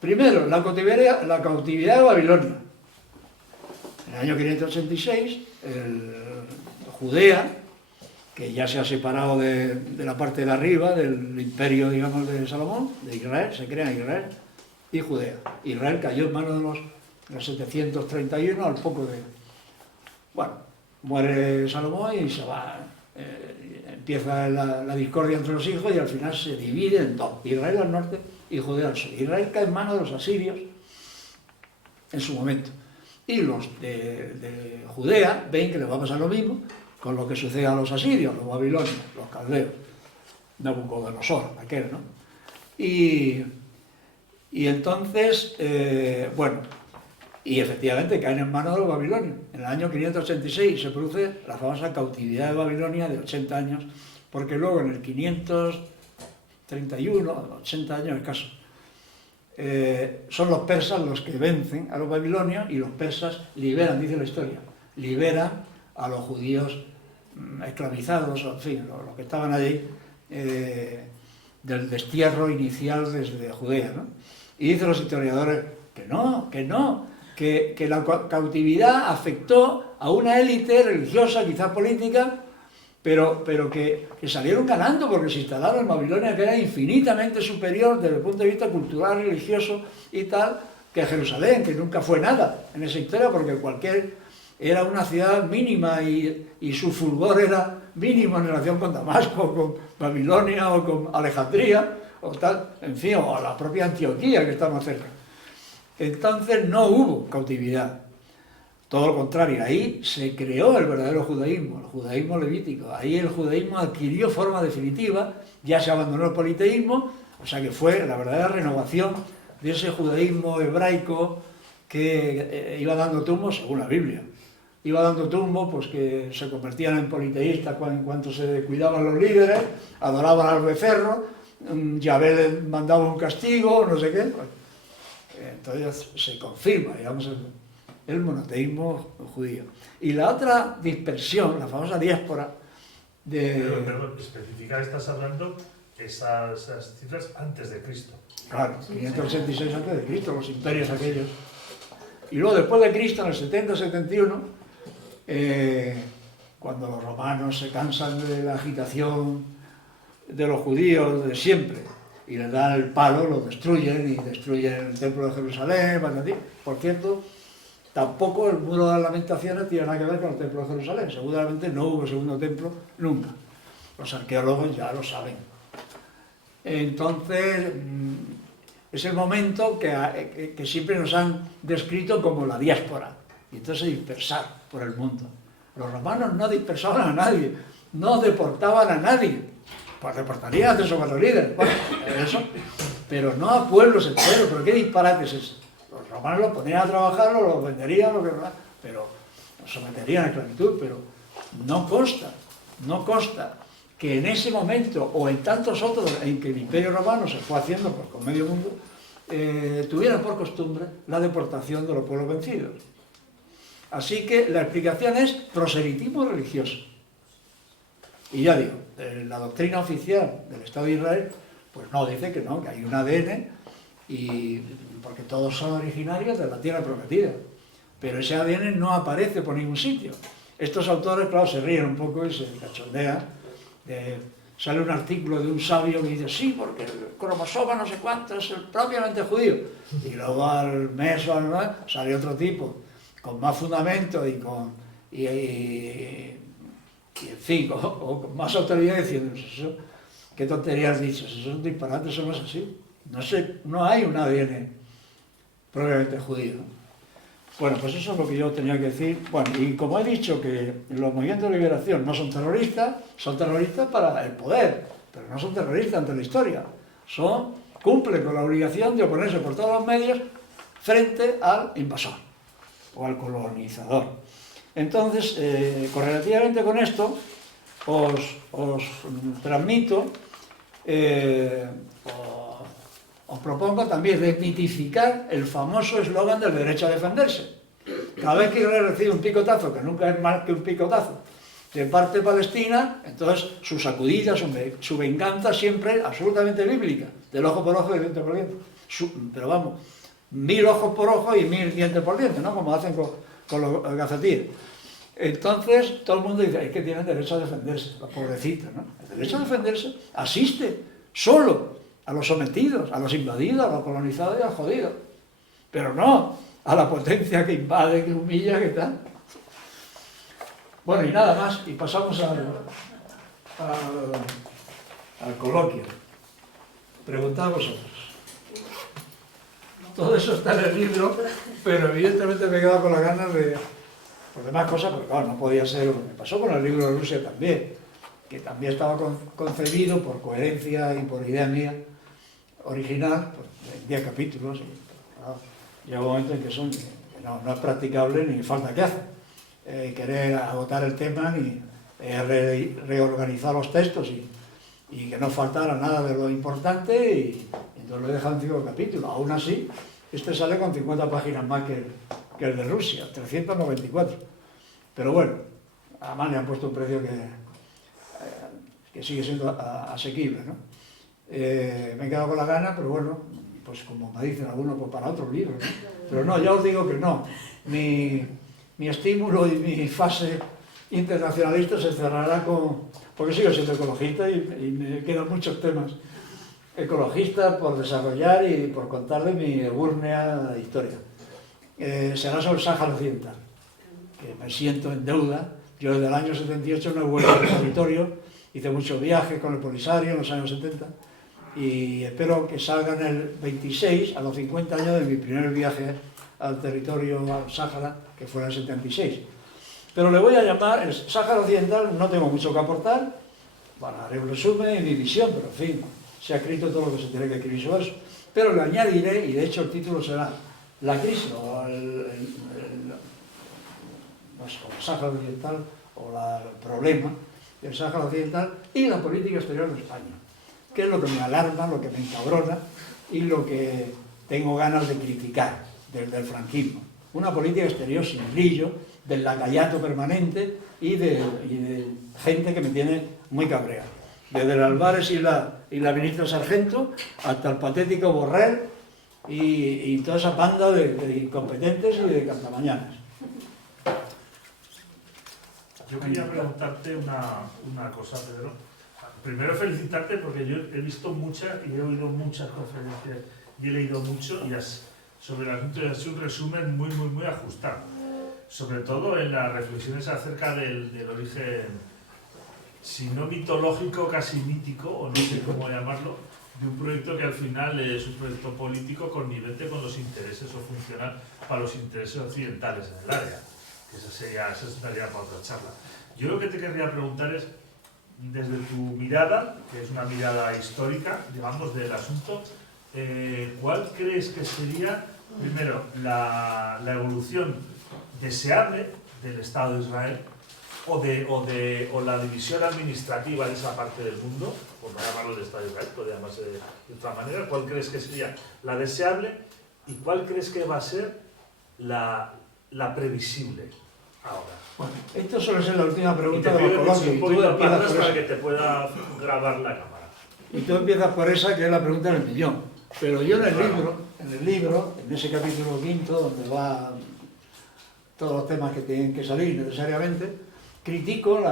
Primero, la cautividad de Babilonia. En el año 586, Judea, que ya se ha separado de la parte de arriba, del imperio, digamos, de Salomón, de Israel, se crea Israel y Judea. Israel cayó en manos de los 731, al poco de... Bueno, muere Salomón y se va... empieza la discordia entre los hijos y al final se divide en dos, Israel al norte y Judea al sur. Israel cae en manos de los asirios en su momento. Y los de Judea ven que les va a pasar lo mismo con lo que sucede a los asirios, los babilonios, los caldeos, Nabucodonosor, aquel, ¿no? Y entonces, bueno, y efectivamente caen en manos de los babilonios. En el año 586 se produce la famosa cautividad de Babilonia de 80 años, porque luego en el 531, 80 años escasos, son los persas los que vencen a los babilonios y los persas liberan, dice la historia, liberan a los judíos esclavizados, en fin, los que estaban allí, del destierro inicial desde Judea, ¿no? Y dicen los historiadores que la cautividad afectó a una élite religiosa, quizás política, pero que salieron ganando porque se instalaron en Babilonia, que era infinitamente superior desde el punto de vista cultural, religioso y tal, que Jerusalén, que nunca fue nada en esa historia, porque era una ciudad mínima y su fulgor era mínimo en relación con Damasco, con Babilonia o con Alejandría, o tal, en fin, o a la propia Antioquía, que está más cerca. Entonces no hubo cautividad. Todo lo contrario, ahí se creó el verdadero judaísmo, el judaísmo levítico. Ahí el judaísmo adquirió forma definitiva, ya se abandonó el politeísmo, o sea que fue la verdadera renovación de ese judaísmo hebraico que iba dando tumbo, según la Biblia. Iba dando tumbo, pues que se convertían en politeístas en cuanto se cuidaban los líderes, adoraban al becerro, Yahvé les mandaba un castigo, no sé qué. Entonces se confirma, digamos, el monoteísmo judío. Y la otra dispersión, la famosa diáspora de... Pero especificar, estás hablando esas cifras antes de Cristo. Claro, 586 antes de Cristo, los imperios aquellos. Y luego después de Cristo, en el 70-71, cuando los romanos se cansan de la agitación de los judíos de siempre y les dan el palo, los destruyen y destruyen el templo de Jerusalén, por cierto, tampoco el muro de las lamentaciones tiene nada que ver con el templo de Jerusalén, seguramente no hubo segundo templo nunca, los arqueólogos ya lo saben. Entonces, es el momento que siempre nos han descrito como la diáspora, y entonces se dispersaron por el mundo. Los romanos no dispersaban a nadie, no deportaban a nadie, pues deportarían a 3 o 4 líderes, bueno, eso, pero no a pueblos enteros. ¿Pero qué disparate es ese? Los romanos los ponían a trabajar o los venderían, pero los someterían a esclavitud, pero no consta que en ese momento o en tantos otros en que el Imperio Romano se fue haciendo pues, con medio mundo, tuvieran por costumbre la deportación de los pueblos vencidos. Así que la explicación es proselitismo religioso. Y ya digo, la doctrina oficial del Estado de Israel, pues no, dice que no, que hay un ADN, y porque todos son originarios de la tierra prometida. Pero ese ADN no aparece por ningún sitio. Estos autores, claro, se ríen un poco y se cachondean. Sale un artículo de un sabio que dice, sí, porque el cromosoma no sé cuánto es el propiamente judío. Y luego al mes o al mes sale otro tipo, con más fundamento y en fin, o con más autoridad diciendo, eso, qué tonterías dices, eso es un disparate, eso no es así. No hay un ADN propiamente judío. Bueno, pues eso es lo que yo tenía que decir. Bueno, y como he dicho que los movimientos de liberación no son terroristas para el poder, pero no son terroristas ante la historia. Cumplen con la obligación de oponerse por todos los medios frente al invasor o al colonizador. Entonces, correlativamente con esto, os transmito, os propongo también desmitificar el famoso eslogan del derecho a defenderse. Cada vez que Israel recibe un picotazo, que nunca es más que un picotazo, de parte palestina, entonces su sacudida, su venganza siempre es absolutamente bíblica, del ojo por ojo y diente por diente. Pero vamos, 1000 ojos por ojo y 1000 dientes por diente, ¿no? Como hacen con los gacetíes. Entonces todo el mundo dice, es que tienen derecho a defenderse, los pobrecitos, ¿no? El derecho a defenderse asiste solo a los sometidos, a los invadidos, a los colonizados y a los jodidos. Pero no a la potencia que invade, que humilla, que tal. Bueno, y nada más, y pasamos al coloquio. Preguntad vosotros. Todo eso está en el libro, pero evidentemente me he quedado con las ganas de... Por demás cosas, porque claro, no podía ser lo que me pasó con el libro de Rusia también, que también estaba concebido por coherencia y por idea mía original, pues, en 10 capítulos, y claro, llega un momento en que no es practicable ni falta que hace. Querer agotar el tema ni reorganizar los textos y que no faltara nada de lo importante, y entonces lo he dejado en 5 capítulos. Aún así, este sale con 50 páginas más que el de Rusia, 394. Pero bueno, además le han puesto un precio que sigue siendo asequible, ¿no? Me he quedado con la gana, pero bueno, pues como me dicen algunos, pues para otro libro, ¿no? Pero no, ya os digo que no. Mi estímulo y mi fase internacionalista se cerrará porque sigo siendo ecologista y me quedan muchos temas ecologistas por desarrollar y por contarle mi ebúrnea historia. Será sobre el Sáhara Occidental, que me siento en deuda. Yo desde el año 78 no he vuelto al territorio, hice muchos viajes con el Polisario en los años 70 y espero que salga en el 26, a los 50 años de mi primer viaje al territorio, al Sáhara, que fue en el 76. Pero le voy a llamar el Sáhara Occidental, no tengo mucho que aportar, bueno, haré un resumen y mi visión, pero en fin, se ha escrito todo lo que se tiene que escribir sobre eso. Pero le añadiré, y de hecho el título será la crisis o el Sáhara Occidental o el problema del Sáhara Occidental y la política exterior de España, que es lo que me alarma, lo que me encabrona y lo que tengo ganas de criticar desde el franquismo. Una política exterior sin brillo, del lacayato permanente y de gente que me tiene muy cabreado. Desde el Álvarez y la ministra Sargento hasta el patético Borrell y toda esa banda de incompetentes y de cantamañanas. Yo quería preguntarte una cosa, Pedro. Primero felicitarte porque yo he visto muchas y he oído muchas conferencias y he leído mucho sobre el asunto y ha sido un resumen muy ajustado. Sobre todo en las reflexiones acerca del origen, si no mitológico, casi mítico, o no sé cómo llamarlo, de un proyecto que al final es un proyecto político connivente con los intereses o funcional para los intereses occidentales en el área. Eso estaría para otra charla. Yo lo que te querría preguntar es, desde tu mirada, que es una mirada histórica, digamos, del asunto, ¿cuál crees que sería, primero, la evolución deseable del Estado de Israel o la división administrativa de esa parte del mundo, por no llamarlo de Estado de Israel, podría llamarse de otra manera? ¿Cuál crees que sería la deseable y cuál crees que va a ser la previsible ahora? Bueno, esto suele ser la última pregunta de de los coloquios. un poquito para atrás para que te pueda grabar la cámara. Y tú empiezas por esa, que es la pregunta del millón. Pero yo en el libro, en ese capítulo 5, donde va todos los temas que tienen que salir necesariamente, critico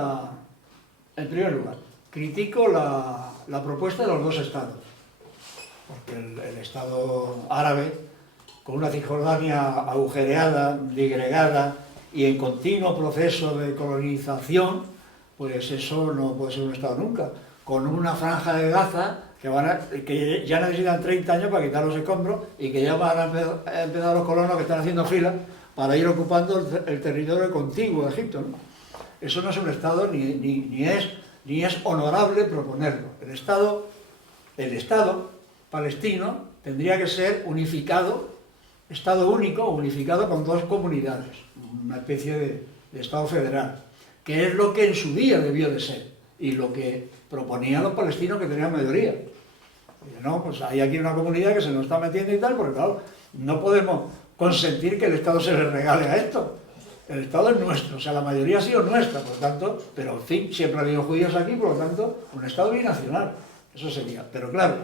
en primer lugar, critico la propuesta de los dos estados. Porque el Estado árabe, con una Cisjordania agujereada, digregada y en continuo proceso de colonización, pues eso no puede ser un Estado nunca. Con una franja de Gaza que ya necesitan 30 años para quitar los escombros y que ya van a empezar los colonos que están haciendo fila para ir ocupando el territorio contiguo de Egipto, ¿no? Eso no es un Estado ni es honorable proponerlo. El Estado palestino tendría que ser unificado, Estado único, unificado con dos comunidades, una especie de Estado federal, que es lo que en su día debió de ser y lo que proponían los palestinos que tenían mayoría. Y no, pues hay aquí una comunidad que se nos está metiendo y tal, porque claro, no podemos consentir que el Estado se le regale a esto. El Estado es nuestro, o sea, la mayoría ha sido nuestra, por lo tanto, pero en fin, siempre ha habido judíos aquí, por lo tanto, un Estado binacional, eso sería. Pero claro,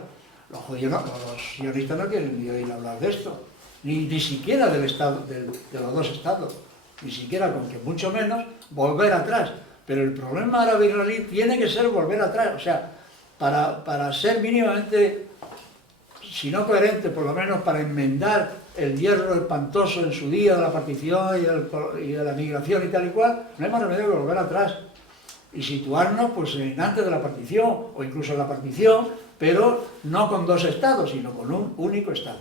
los judíos no, los sionistas no quieren ni oír hablar de esto, ni siquiera del Estado, de los dos Estados, ni siquiera con que mucho menos volver atrás. Pero el problema árabe-israelí tiene que ser volver atrás, o sea, para ser mínimamente, si no coherente, por lo menos para enmendar el hierro espantoso en su día de la partición y de la migración y tal y cual, no hay más remedio que volver atrás y situarnos pues antes de la partición o incluso en la partición, pero no con dos estados, sino con un único estado.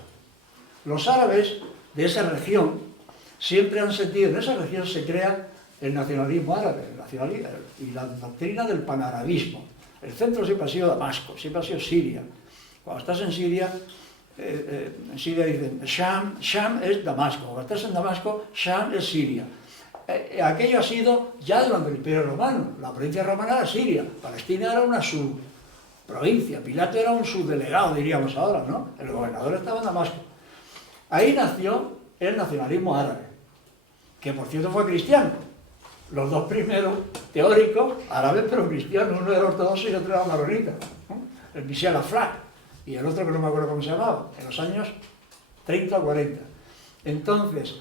Los árabes de esa región siempre han sentido, en esa región se crea el nacionalismo árabe, y la doctrina del panarabismo. El centro siempre ha sido Damasco, siempre ha sido Siria. Cuando estás en Siria dicen Sham es Damasco. Cuando estás en Damasco, Sham es Siria. Aquello ha sido ya durante el Imperio Romano. La provincia romana era Siria, Palestina era una subprovincia, Pilato era un subdelegado, diríamos ahora, ¿no? El gobernador estaba en Damasco. Ahí nació el nacionalismo árabe, que por cierto fue cristiano. Los dos primeros teóricos, árabes pero cristianos, uno era ortodoxo y otro era maronita, ¿no? El Michel Aflaq y el otro que no me acuerdo cómo se llamaba, en los años 30 o 40. Entonces,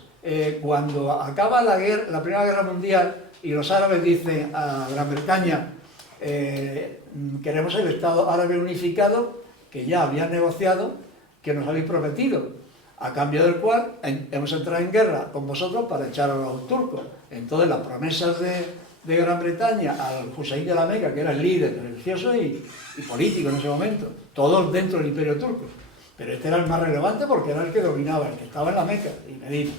cuando acaba la Primera Guerra Mundial y los árabes dicen a Gran Bretaña queremos el Estado árabe unificado, que ya habían negociado, que nos habéis prometido, a cambio del cual hemos entrado en guerra con vosotros para echar a los turcos. Entonces las promesas de Gran Bretaña al Hussein de la Meca, que era el líder religioso y político en ese momento, todos dentro del Imperio Turco, pero este era el más relevante porque era el que dominaba, el que estaba en la Meca y Medina.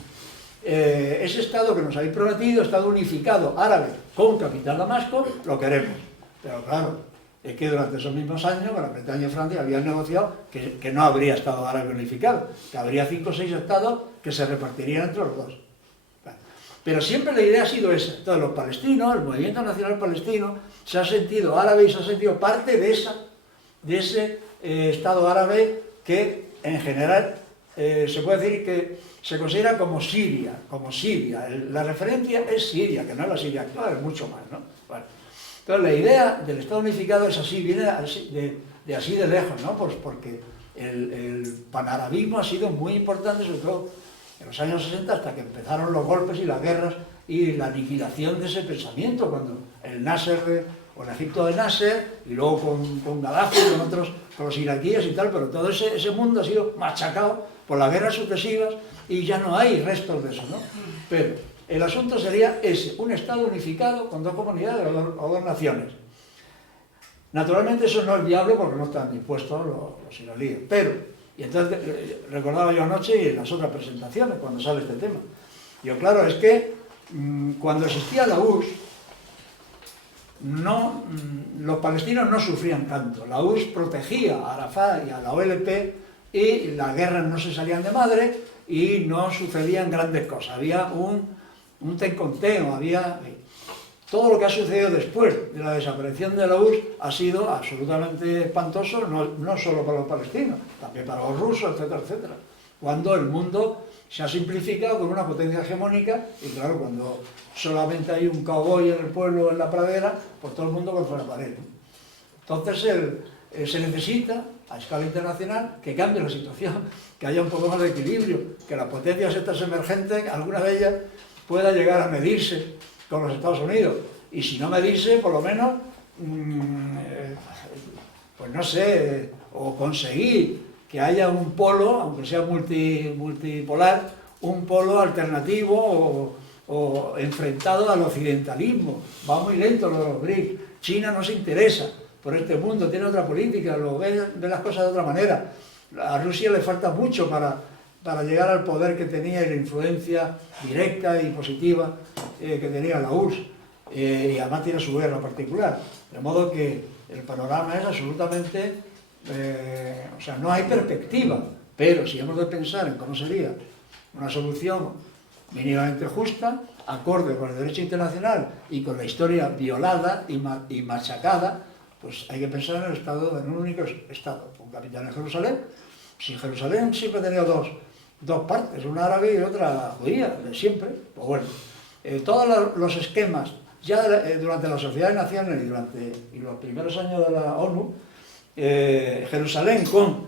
Ese Estado que nos habéis prometido, Estado unificado árabe con capital Damasco, lo queremos. Pero claro, es que durante esos mismos años Gran Bretaña y Francia habían negociado que no habría Estado árabe unificado, que habría 5 o 6 estados que se repartirían entre los dos. Pero siempre la idea ha sido esa. Entonces los palestinos, el movimiento nacional palestino, se ha sentido árabe y se ha sentido parte de ese Estado árabe que en general se puede decir que se considera como Siria. La referencia es Siria, que no es la Siria actual, es mucho más, ¿no? Bueno. Entonces la idea del Estado unificado es así, viene así de lejos, ¿no? Pues porque el panarabismo ha sido muy importante, sobre todo en los años 60, hasta que empezaron los golpes y las guerras y la aniquilación de ese pensamiento, cuando el Nasser o el Egipto de Nasser, y luego con Gaddafi, con otros, con los iraquíes y tal, pero todo ese mundo ha sido machacado por las guerras sucesivas y ya no hay restos de eso, ¿no? Pero el asunto sería ese, un Estado unificado con dos comunidades o dos naciones. Naturalmente eso no es viable porque no están dispuestos los israelíes, pero, y entonces recordaba yo anoche y en las otras presentaciones cuando sale este tema, yo claro, es que cuando existía la URSS, los palestinos no sufrían tanto, la URSS protegía a Arafat y a la OLP y las guerras no se salían de madre y no sucedían grandes cosas, había un ten con ten, Todo lo que ha sucedido después de la desaparición de la URSS ha sido absolutamente espantoso, no solo para los palestinos, también para los rusos, etcétera, etcétera. Cuando el mundo se ha simplificado con una potencia hegemónica, y claro, cuando solamente hay un cowboy en el pueblo o en la pradera, pues todo el mundo contra la pared. Entonces se necesita, a escala internacional, que cambie la situación, que haya un poco más de equilibrio, que las potencias estas emergentes, alguna de ellas, pueda llegar a medirse con los Estados Unidos. Y si no medirse, por lo menos, pues no sé, o conseguir que haya un polo, aunque sea multipolar, un polo alternativo o enfrentado al occidentalismo. Va muy lento lo de los BRICS. China no se interesa por este mundo, tiene otra política, ve las cosas de otra manera. A Rusia le falta mucho para llegar al poder que tenía y la influencia directa y positiva que tenía la URSS. Y además tiene su guerra particular. De modo que el panorama es absolutamente... o sea, no hay perspectiva, pero si hemos de pensar en cómo sería una solución mínimamente justa, acorde con el derecho internacional y con la historia violada y machacada, pues hay que pensar en un único Estado, con capital en Jerusalén. Si Jerusalén siempre ha tenido dos partes, una árabe y otra judía, de siempre, pues bueno, todos los esquemas, ya durante la Sociedad de Naciones y los primeros años de la ONU, Jerusalén con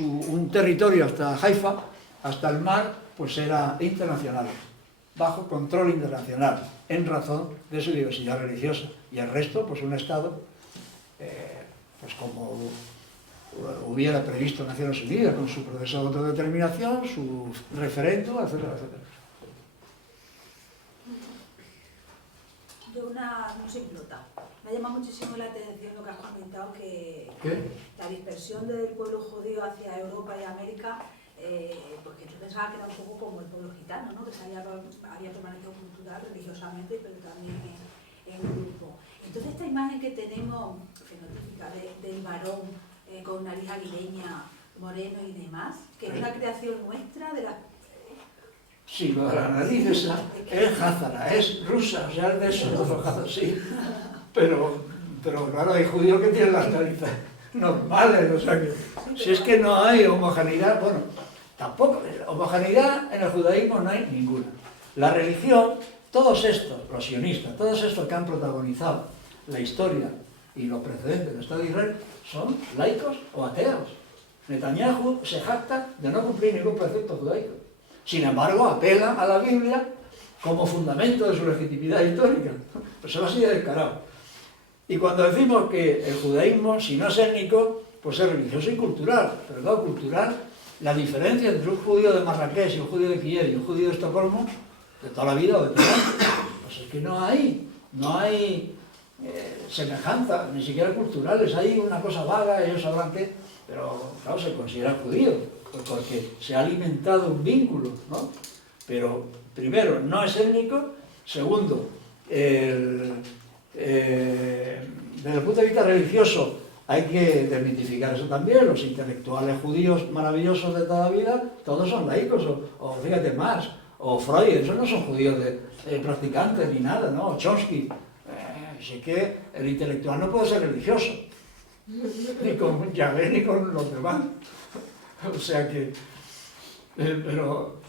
un territorio hasta Haifa, hasta el mar, pues era internacional, bajo control internacional, en razón de su diversidad religiosa. Y el resto, pues un Estado, pues como hubiera previsto Naciones Unidas, con su proceso de autodeterminación, su referéndum, etcétera, etcétera. Yo no sé, Plota. Me ha llamado muchísimo la atención lo que has comentado, que la dispersión del pueblo judío hacia Europa y América, porque yo pensaba que era un poco como el pueblo gitano, ¿no? Que había permanecido cultural, religiosamente, pero también en grupo. Entonces esta imagen que tenemos, fenotípica, del varón con nariz aguileña, moreno y demás, que es una creación nuestra de la... Sí, lo de la nariz esa es házara, es rusa, o sea, es de eso, los házaras, sí. Pero claro, hay judíos que tienen las narices normales, o sea que... Si es que no hay homogeneidad, bueno, tampoco, homogeneidad en el judaísmo no hay ninguna. La religión, todos estos, los sionistas, todos estos que han protagonizado la historia y los precedentes del Estado de Israel, son laicos o ateos. Netanyahu se jacta de no cumplir ningún precepto judaico. Sin embargo, apela a la Biblia como fundamento de su legitimidad histórica. Pues se va así de descarado. Y cuando decimos que el judaísmo, si no es étnico, pues es religioso y cultural. Pero claro, cultural, la diferencia entre un judío de Marrakech y un judío de Kiev y un judío de Estocolmo, de toda la vida o de toda la vida, pues es que no hay semejanza, ni siquiera culturales. Hay una cosa vaga, ellos sabrán qué, pero claro, se considera judío, porque se ha alimentado un vínculo, ¿no? Pero, primero, no es étnico. Segundo, desde el punto de vista religioso hay que desmitificar eso también. Los intelectuales judíos maravillosos de toda la vida, todos son laicos, o fíjate más, o Freud, esos no son judíos practicantes ni nada, ¿no? O Chomsky. Así que el intelectual no puede ser religioso, ni con Yahvé ni con los demás. O sea que, pero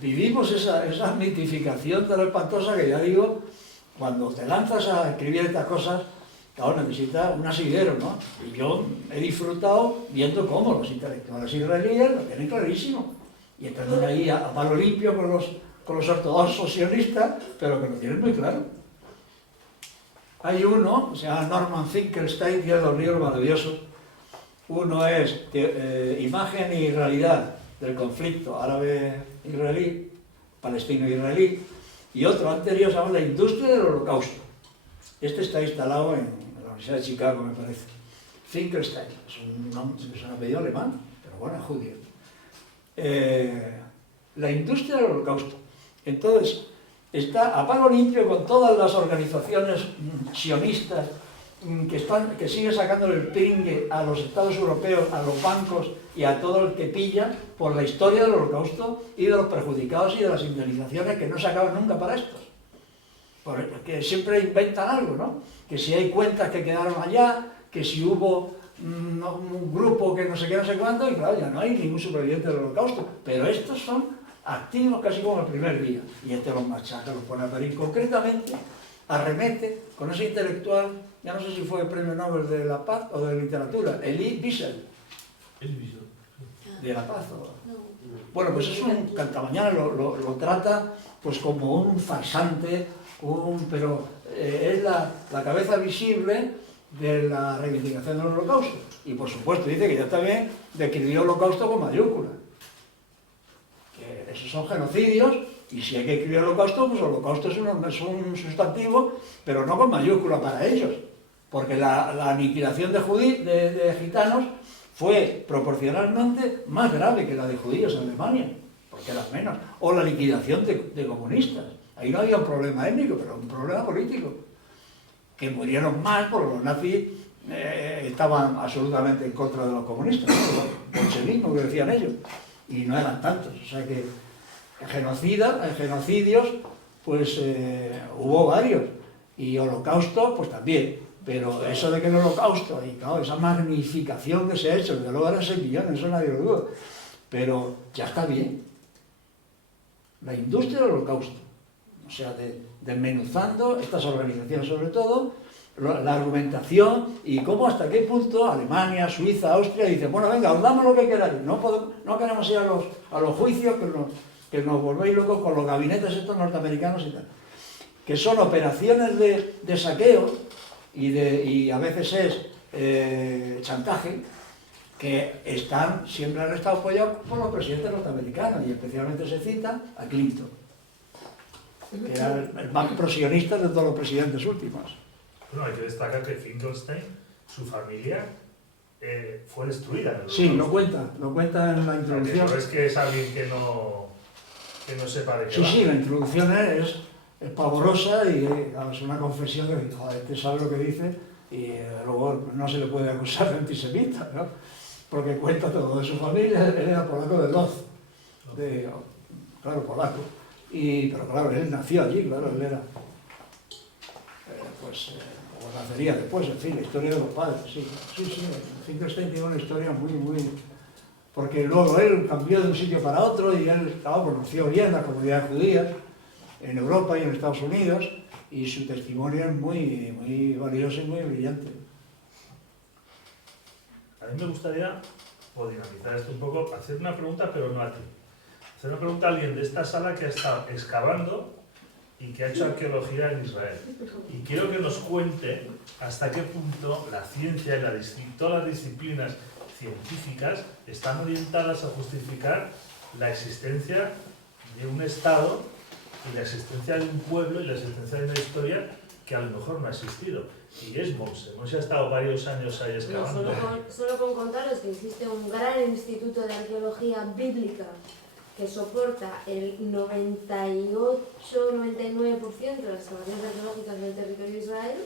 vivimos esa mitificación tan espantosa que ya digo, cuando te lanzas a escribir estas cosas, claro, necesitas un asidero, ¿no? Y yo he disfrutado viendo cómo los intelectuales israelíes lo tienen clarísimo. Y están ahí a palo limpio con los ortodoxos sionistas, pero que lo tienen muy claro. Hay uno, se llama Norman Finkelstein, tiene dos libros maravillosos. Uno es Imagen y realidad del conflicto árabe-israelí, palestino-israelí, y otro anterior se llama La industria del holocausto. Este está instalado en la Universidad de Chicago, me parece. Finkelstein, es un apellido alemán, pero bueno, es judío. La industria del holocausto. Entonces, está a palo limpio con todas las organizaciones sionistas que siguen sacándole el pringue a los Estados europeos, a los bancos y a todo el que pilla por la historia del holocausto y de los perjudicados y de las indemnizaciones que no se acaban nunca para estos. Porque siempre inventan algo, ¿no? Que si hay cuentas que quedaron allá, que si hubo un grupo que no sé qué, no sé cuánto, y claro, ya no hay ningún superviviente del Holocausto. Pero estos son activos casi como el primer día. Y este los machaca, los pone a parir. Concretamente, arremete con ese intelectual, ya no sé si fue el Premio Nobel de la Paz o de Literatura, Elie Wiesel. De la Paz. Bueno, pues es un cantamañana, lo trata pues como un farsante, pero es la cabeza visible de la reivindicación del Holocausto. Y por supuesto dice que ya también describió el Holocausto con mayúscula. Que esos son genocidios, y si hay que escribir el Holocausto, pues el Holocausto es un sustantivo, pero no con mayúscula para ellos. Porque la aniquilación de gitanos fue proporcionalmente más grave que la de judíos en Alemania, porque eran menos. O la liquidación de comunistas. Ahí no había un problema étnico, pero un problema político. Que murieron más porque los nazis estaban absolutamente en contra de los comunistas, ¿no? El bolchevismo que decían ellos, y no eran tantos. O sea que genocidios, pues hubo varios, y holocausto, pues también. Pero eso de que el Holocausto, y claro, esa magnificación que se ha hecho, que luego eran 6 millones, eso nadie lo duda, pero ya está bien. La industria del Holocausto, o sea, desmenuzando estas organizaciones sobre todo, la argumentación y cómo hasta qué punto Alemania, Suiza, Austria dicen, bueno, venga, os damos lo que queráis, no queremos ir a los juicios que nos volvéis locos con los gabinetes estos norteamericanos y tal. Que son operaciones de saqueo, y a veces es chantaje, que siempre han estado apoyados por los presidentes norteamericanos, y especialmente se cita a Clinton, que era el más prosionista de todos los presidentes últimos. Bueno, hay que destacar que Finkelstein, su familia, fue destruida. Sí, lo cuenta en la introducción. Eso es que es alguien que no sepa de qué va. Sí, la introducción es pavorosa, y es una confesión que, joder, este sabe lo que dice, y luego no se le puede acusar de antisemita, ¿no? Porque cuenta todo de su familia. Él era polaco de Lodz, claro, polaco, pero claro, él nació allí, claro, él era, o nacería después, en fin, la historia de los padres, sí, Finkelstein tiene una historia muy, porque luego él cambió de un sitio para otro, y él, claro, conoció bien las comunidades judías en Europa y en Estados Unidos, y su testimonio es muy valioso y muy brillante. A mí me gustaría, por dinamizar esto un poco, hacer una pregunta, pero no a ti. Hacer una pregunta a alguien de esta sala que ha estado excavando y que ha hecho arqueología en Israel. Y quiero que nos cuente hasta qué punto la ciencia y todas las disciplinas científicas están orientadas a justificar la existencia de un Estado y la existencia de un pueblo y la existencia de una historia que a lo mejor no ha existido. Y es Monse. Monse ha estado varios años ahí excavando. Solo con contaros que existe un gran instituto de arqueología bíblica que soporta el 98-99% de las excavaciones arqueológicas del territorio de Israel,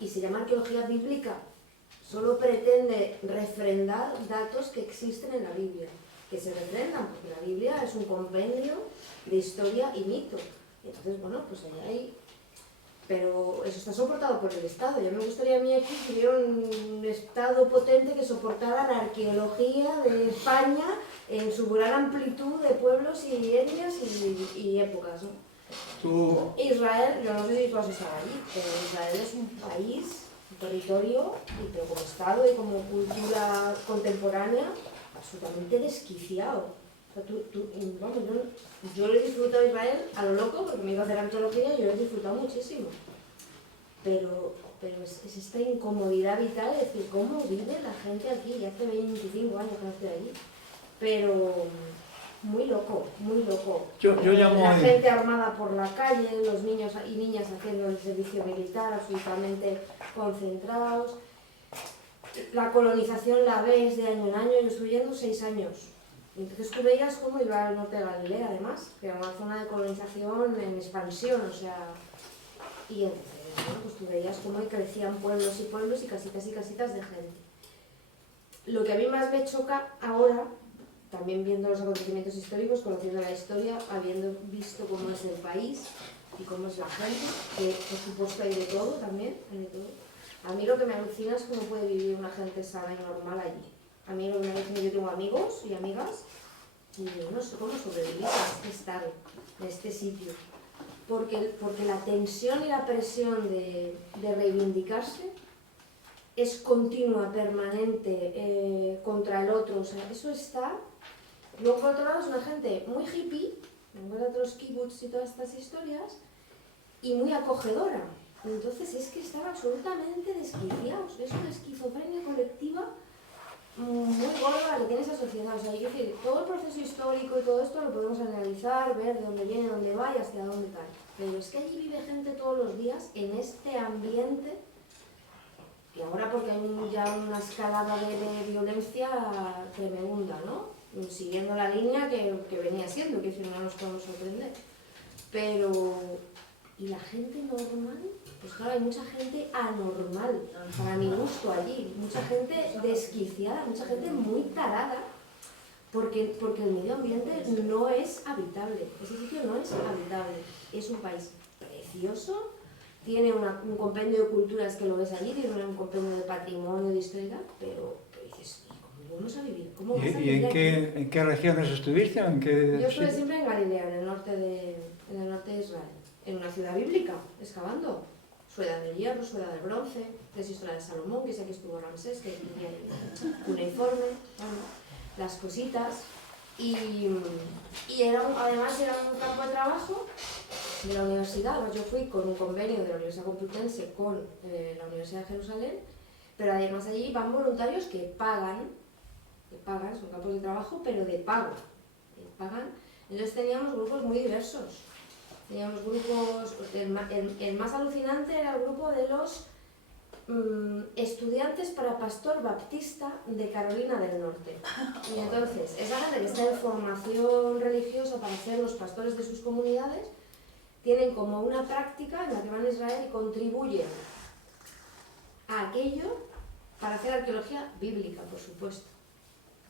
y se llama arqueología bíblica. Solo pretende refrendar datos que existen en la Biblia, que se refrendan, porque la Biblia es un compendio de historia y mito. Entonces, bueno, pues allá hay... Pero eso está soportado por el Estado. Ya me gustaría a mí aquí que hubiera un Estado potente que soportara la arqueología de España en su gran amplitud de pueblos y etnias y épocas, ¿no? Israel, yo no sé si tú has estado allí, pero Israel es un país, un territorio, pero como Estado y como cultura contemporánea, absolutamente desquiciado. O sea, yo lo he disfrutado de Israel a lo loco, porque me iba a hacer arqueología y yo lo he disfrutado muchísimo. Pero es esta incomodidad vital de decir, ¿cómo vive la gente aquí? Ya hace 25 años que no estoy allí. Pero muy loco, muy loco. Yo llamo la gente armada por la calle, los niños y niñas haciendo el servicio militar, absolutamente concentrados. La colonización la ves de año en año. Yo estuve yendo 6 años. Entonces tú veías cómo iba al norte de Galilea, además, que era una zona de colonización en expansión, o sea... Y entonces, bueno, pues tú veías cómo crecían pueblos y pueblos y casitas de gente. Lo que a mí más me choca ahora, también viendo los acontecimientos históricos, conociendo la historia, habiendo visto cómo es el país, y cómo es la gente, que por supuesto hay de todo también, hay de todo. A mí lo que me alucina es cómo puede vivir una gente sana y normal allí. A mí lo que me alucina, yo tengo amigos y amigas y no sé cómo sobrevivir a este estado, en este sitio. Porque la tensión y la presión de reivindicarse es continua, permanente, contra el otro, o sea, eso está. Luego por otro lado es una gente muy hippie, me acuerdo de los kibbutz y todas estas historias, y muy acogedora. Entonces es que están absolutamente desquiciados, es una esquizofrenia colectiva muy gorda la que tiene esa sociedad. O sea, yo decir, todo el proceso histórico y todo esto lo podemos analizar, ver de dónde viene, dónde va y hasta dónde tal. Pero es que allí vive gente todos los días en este ambiente, y ahora porque hay ya una escalada de violencia tremenda, ¿no? Siguiendo la línea que venía siendo, que si no nos podemos sorprender. Pero, ¿y la gente normal? Pues claro, hay mucha gente anormal, para mi gusto allí, mucha gente desquiciada, mucha gente muy tarada, porque el medio ambiente no es habitable, ese sitio no es habitable, es un país precioso, tiene un compendio de culturas que lo ves allí, tiene un compendio de patrimonio, de historia, pero dices, ¿cómo vamos a vivir? ¿Cómo vas a vivir aquí? ¿En qué regiones estuviste? Yo estuve siempre en Galilea, en el norte de Israel, en una ciudad bíblica, excavando. Su edad de hierro, su edad de bronce, es historia de Salomón, que sé que estuvo Ramsés, que tenía cuneiforme, bueno, las cositas. Y además era un campo de trabajo de la universidad. Yo fui con un convenio de la Universidad Complutense con la Universidad de Jerusalén, pero además allí van voluntarios que pagan, son campos de trabajo, pero de pago, pagan. Entonces teníamos grupos muy diversos. Teníamos grupos, el más alucinante era el grupo de los estudiantes para pastor baptista de Carolina del Norte. Y entonces, esa gente que está en formación religiosa para ser los pastores de sus comunidades, tienen como una práctica en la que van a Israel y contribuyen a aquello para hacer arqueología bíblica, por supuesto.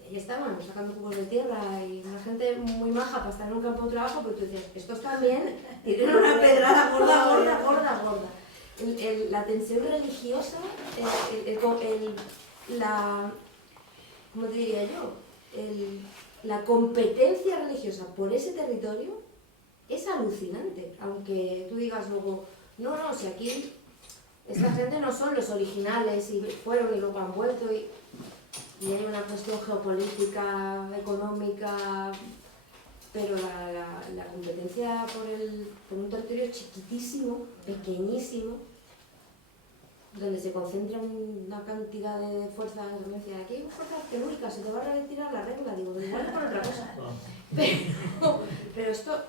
Y ahí estaban sacando cubos de tierra y una gente muy maja para estar en un campo de trabajo, pero tú dices, estos también tienen una pedrada gorda. La tensión religiosa, ¿cómo te diría yo? La competencia religiosa por ese territorio es alucinante, aunque tú digas luego, no, si aquí esta gente no son los originales y fueron y luego han vuelto y hay una cuestión geopolítica, económica, pero la competencia por un territorio chiquitísimo, pequeñísimo, donde se concentra una cantidad de fuerzas, aquí hay fuerzas telúricas, se te va a retirar la regla, digo, igual es por otra cosa.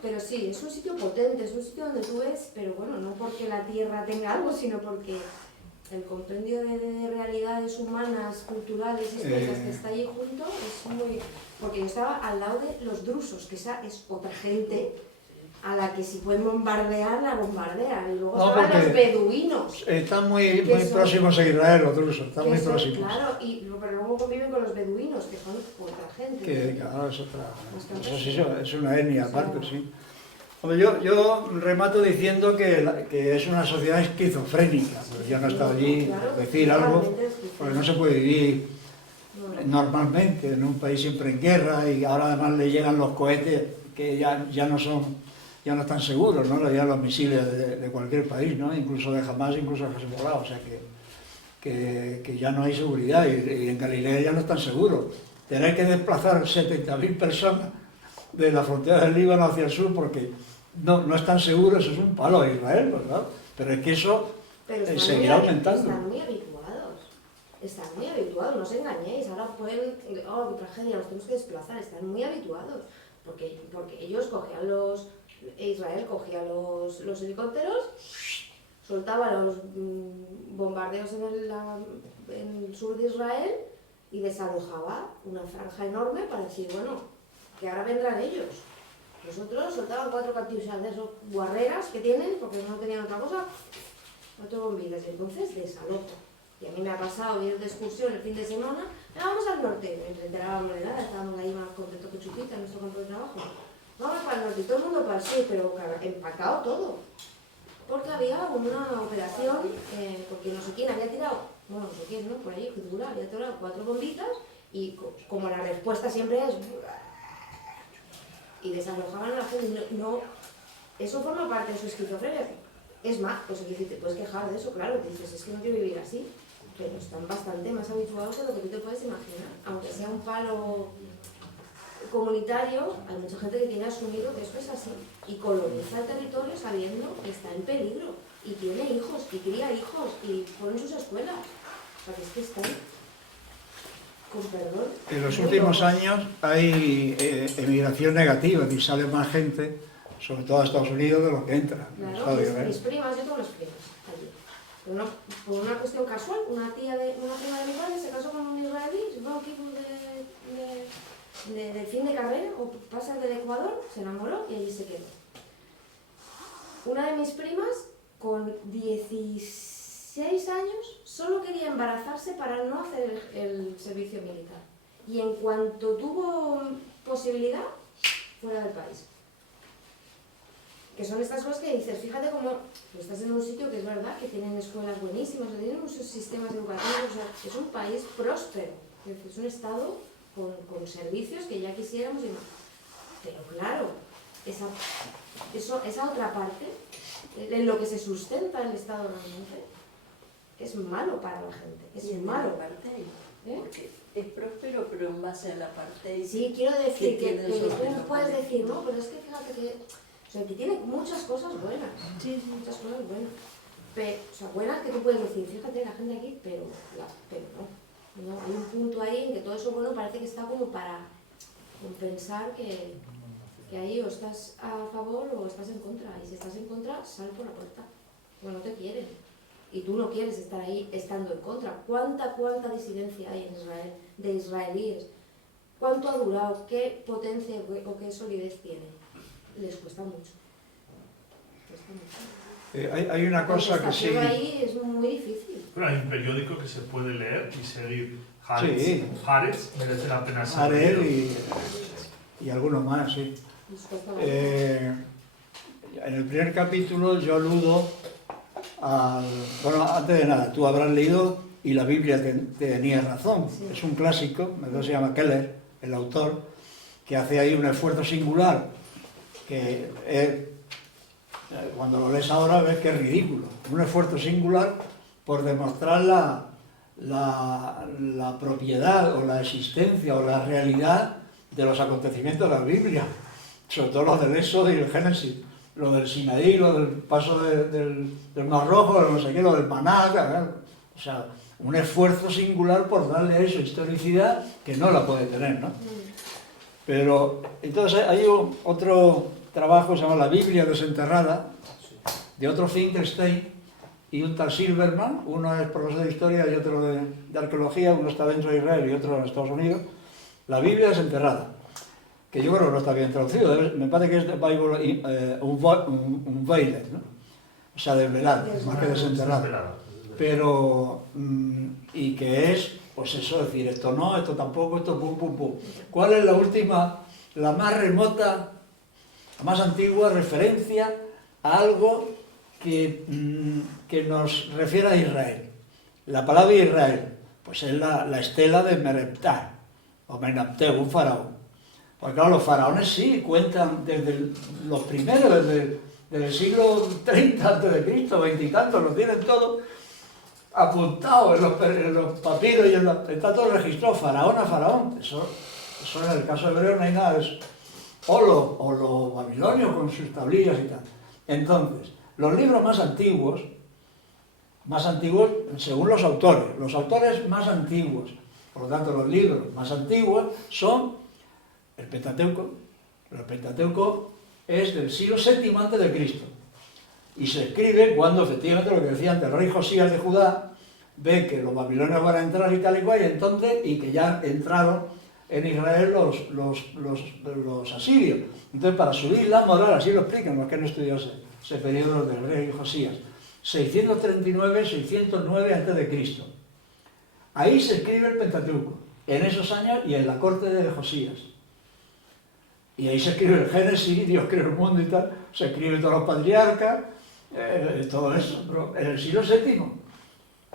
Pero sí, es un sitio potente, es un sitio donde tú ves, pero bueno, no porque la tierra tenga algo, sino porque el compendio de realidades humanas, culturales, históricas que está allí junto es muy... Porque yo estaba al lado de los drusos, que esa es otra gente a la que si pueden bombardear, la bombardean. Y luego estaban los beduinos. Están muy próximos a Israel, los drusos, están muy son, próximos. Claro, pero luego conviven con los beduinos, que son otra gente. Que claro, es otra... es una etnia aparte, sí. Hombre, yo remato diciendo que es una sociedad esquizofrénica, pues yo no he estado allí, decir algo, porque no se puede vivir normalmente en un país siempre en guerra y ahora además le llegan los cohetes que ya no están seguros, ¿no? Le llegan los misiles de cualquier país, ¿no? Incluso de Hamas, incluso de Hezbollah, o sea que ya no hay seguridad y en Galilea ya no están seguros. Tener que desplazar 70.000 personas de la frontera del Líbano hacia el sur porque no están seguros, eso es un palo a Israel, ¿verdad? Pero es que eso seguirá aumentando. Están muy habituados, no os engañéis, ahora pueden, qué tragedia, nos tenemos que desplazar, están muy habituados, porque ellos Israel cogía los helicópteros, soltaba los bombardeos en el sur de Israel y desalojaba una franja enorme para decir, bueno, que ahora vendrán ellos. Nosotros soltaban 4 catiusas de esos guarreras que tienen, porque no tenían otra cosa, 4 bombillas, y entonces desalojo. Y a mí me ha pasado ir de excursión el fin de semana, vamos al norte, nos enterábamos de nada, estábamos ahí más contentos que Chupita en nuestro campo de trabajo. vamos para el norte y todo el mundo para el sur, pero empacado todo. Porque había una operación, porque no sé quién había tirado, bueno, no sé quién, ¿no? Por ahí, Hitler había tirado 4 bombitas y como la respuesta siempre es... y desalojaban a la gente. No, eso forma parte de su esquizofrenia. Es más, pues te puedes quejar de eso, claro, te dices, es que no quiero vivir así, pero están bastante más habituados de lo que tú te puedes imaginar. Aunque sea un palo comunitario, hay mucha gente que tiene asumido que esto es así y coloniza el territorio sabiendo que está en peligro y tiene hijos y cría hijos y pone sus escuelas. O sea, que es que están, con perdón, en los muy últimos locos. años hay emigración negativa, y sale más gente, sobre todo a Estados Unidos, de lo que entra. en el Estado de Claro, mis Israel. primas, yo tengo las primas allí. Por una cuestión casual, una prima de mi padre se casó con un israelí, se fue a un equipo de fin de carrera, o pasa del Ecuador, se enamoró y allí se quedó. Una de mis primas, con 16 años, solo quería embarazarse para no hacer el servicio militar. Y en cuanto tuvo posibilidad, fuera del país. Que son estas cosas que dices, fíjate cómo estás en un sitio que es verdad, que tienen escuelas buenísimas, que tienen muchos sistemas educativos, o sea, es un país próspero, es un estado con servicios que ya quisiéramos y más. Pero claro, esa otra parte, en lo que se sustenta el estado realmente, es malo para la gente, es malo. Porque es próspero, pero en base a la parte. Sí, quiero decir que tú tú puedes decir, no, pero es que fíjate que... O sea, que tiene muchas cosas buenas, muchas cosas buenas. O sea, buenas que tú puedes decir, fíjate la gente aquí, pero no. Hay un punto ahí en que todo eso bueno parece que está como para compensar que ahí o estás a favor o estás en contra. Y si estás en contra, sal por la puerta. Bueno, no te quieren. Y tú no quieres estar ahí estando en contra. ¿Cuánta disidencia hay en Israel de israelíes? ¿Cuánto ha durado? ¿Qué potencia o qué solidez tiene? Les cuesta mucho. Hay una cosa que sí... ahí es muy difícil. Pero hay un periódico que se puede leer y seguir. Sí. Haaretz merece la pena ser Harel leído. y algunos más, sí. Les cuesta mucho. En el primer capítulo yo aludo al... Bueno, antes de nada, tú habrás leído y la Biblia tenía razón. Sí. Es un clásico, se llama Keller, el autor, que hace ahí un esfuerzo singular, que cuando lo lees ahora ves que es ridículo. Un esfuerzo singular por demostrar la propiedad o la existencia o la realidad de los acontecimientos de la Biblia, sobre todo los del Éxodo y el Génesis, lo del Sinaí, lo del paso del Mar Rojo, lo no sé qué, lo del maná, o sea, un esfuerzo singular por darle a eso historicidad que no la puede tener, ¿no? Pero entonces hay otro trabajo, se llama La Biblia desenterrada, de otro Finkelstein y un tal Silverman. Uno es profesor de historia y otro de arqueología, uno está dentro de Israel y otro en Estados Unidos. La Biblia desenterrada, que yo creo que no está bien traducido, me parece que es de Bible Unveiled, ¿no? O sea, desvelada, más que desenterrada. Pero, y que es, pues eso, decir, esto no, esto tampoco, esto pum, pum, pum. ¿Cuál es la última, la más remota, la más antigua referencia a algo que nos refiere a Israel? La palabra Israel, pues es la estela de Mereptah, o Menapteh, un faraón. Porque claro, los faraones sí cuentan desde los primeros, desde el siglo 30 a.C., 20 y tantos, lo tienen todo apuntado en los papiros y está todo registrado, faraón a faraón. Eso en el caso hebreo no hay nada de eso. O los babilonios con sus tablillas y tal. Entonces, los libros más antiguos según los autores más antiguos, por lo tanto los libros más antiguos son el Pentateuco. El Pentateuco es del siglo VII a.C. y se escribe cuando efectivamente lo que decía antes, el rey Josías de Judá ve que los babilonios van a entrar y tal y cual, y que ya entraron en Israel los asirios. Entonces, para subir la moral, así lo explican los que han estudiado ese periodo del rey Josías, 639 a.C. Ahí se escribe el Pentateuco, en esos años y en la corte de Josías. Y ahí se escribe el Génesis, Dios creó el mundo y tal, se escribe todos los patriarcas, todo eso, pero en el siglo VII.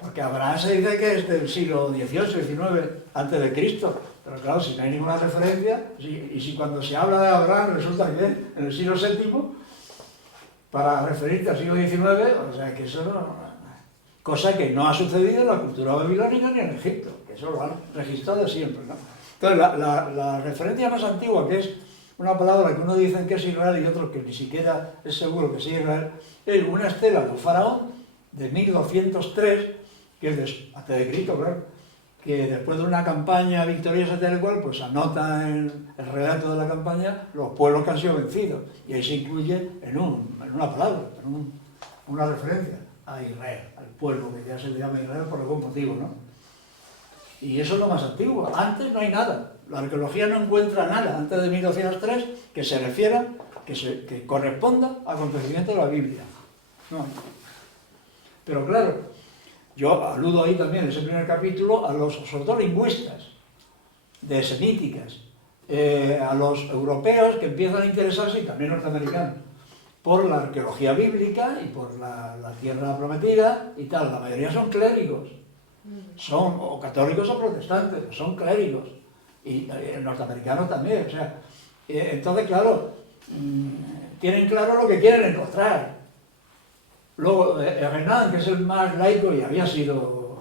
Porque Abraham se dice que es del siglo XVIII, XIX, antes de Cristo. Pero claro, si no hay ninguna referencia, y si cuando se habla de Abraham resulta que es en el siglo VII, para referirte al siglo XIX, o sea que eso no... Cosa que no ha sucedido en la cultura babilónica ni en Egipto, que eso lo han registrado siempre, ¿no? Entonces, la referencia más antigua, que es una palabra que uno dice que es Israel y otro que ni siquiera es seguro que sea Israel, es una estela de Faraón de 1203, que es antes de Cristo, claro, que después de una campaña victoriosa tal cual, pues anota en el relato de la campaña los pueblos que han sido vencidos, y ahí se incluye en una palabra, en una referencia a Israel, al pueblo que ya se le llama Israel por algún motivo, ¿no? Y eso es lo más antiguo. Antes no hay nada. La arqueología no encuentra nada antes de 1203 que se refiera, que corresponda a acontecimientos de la Biblia. No. Pero claro, yo aludo ahí también en ese primer capítulo a los, sobre todo lingüistas, de semíticas, a los europeos que empiezan a interesarse, y también norteamericanos, por la arqueología bíblica y por la tierra prometida y tal. La mayoría son clérigos, son o católicos o protestantes, son clérigos, y norteamericanos también, o sea, entonces claro, tienen claro lo que quieren encontrar. Luego Renan, que es el más laico y había sido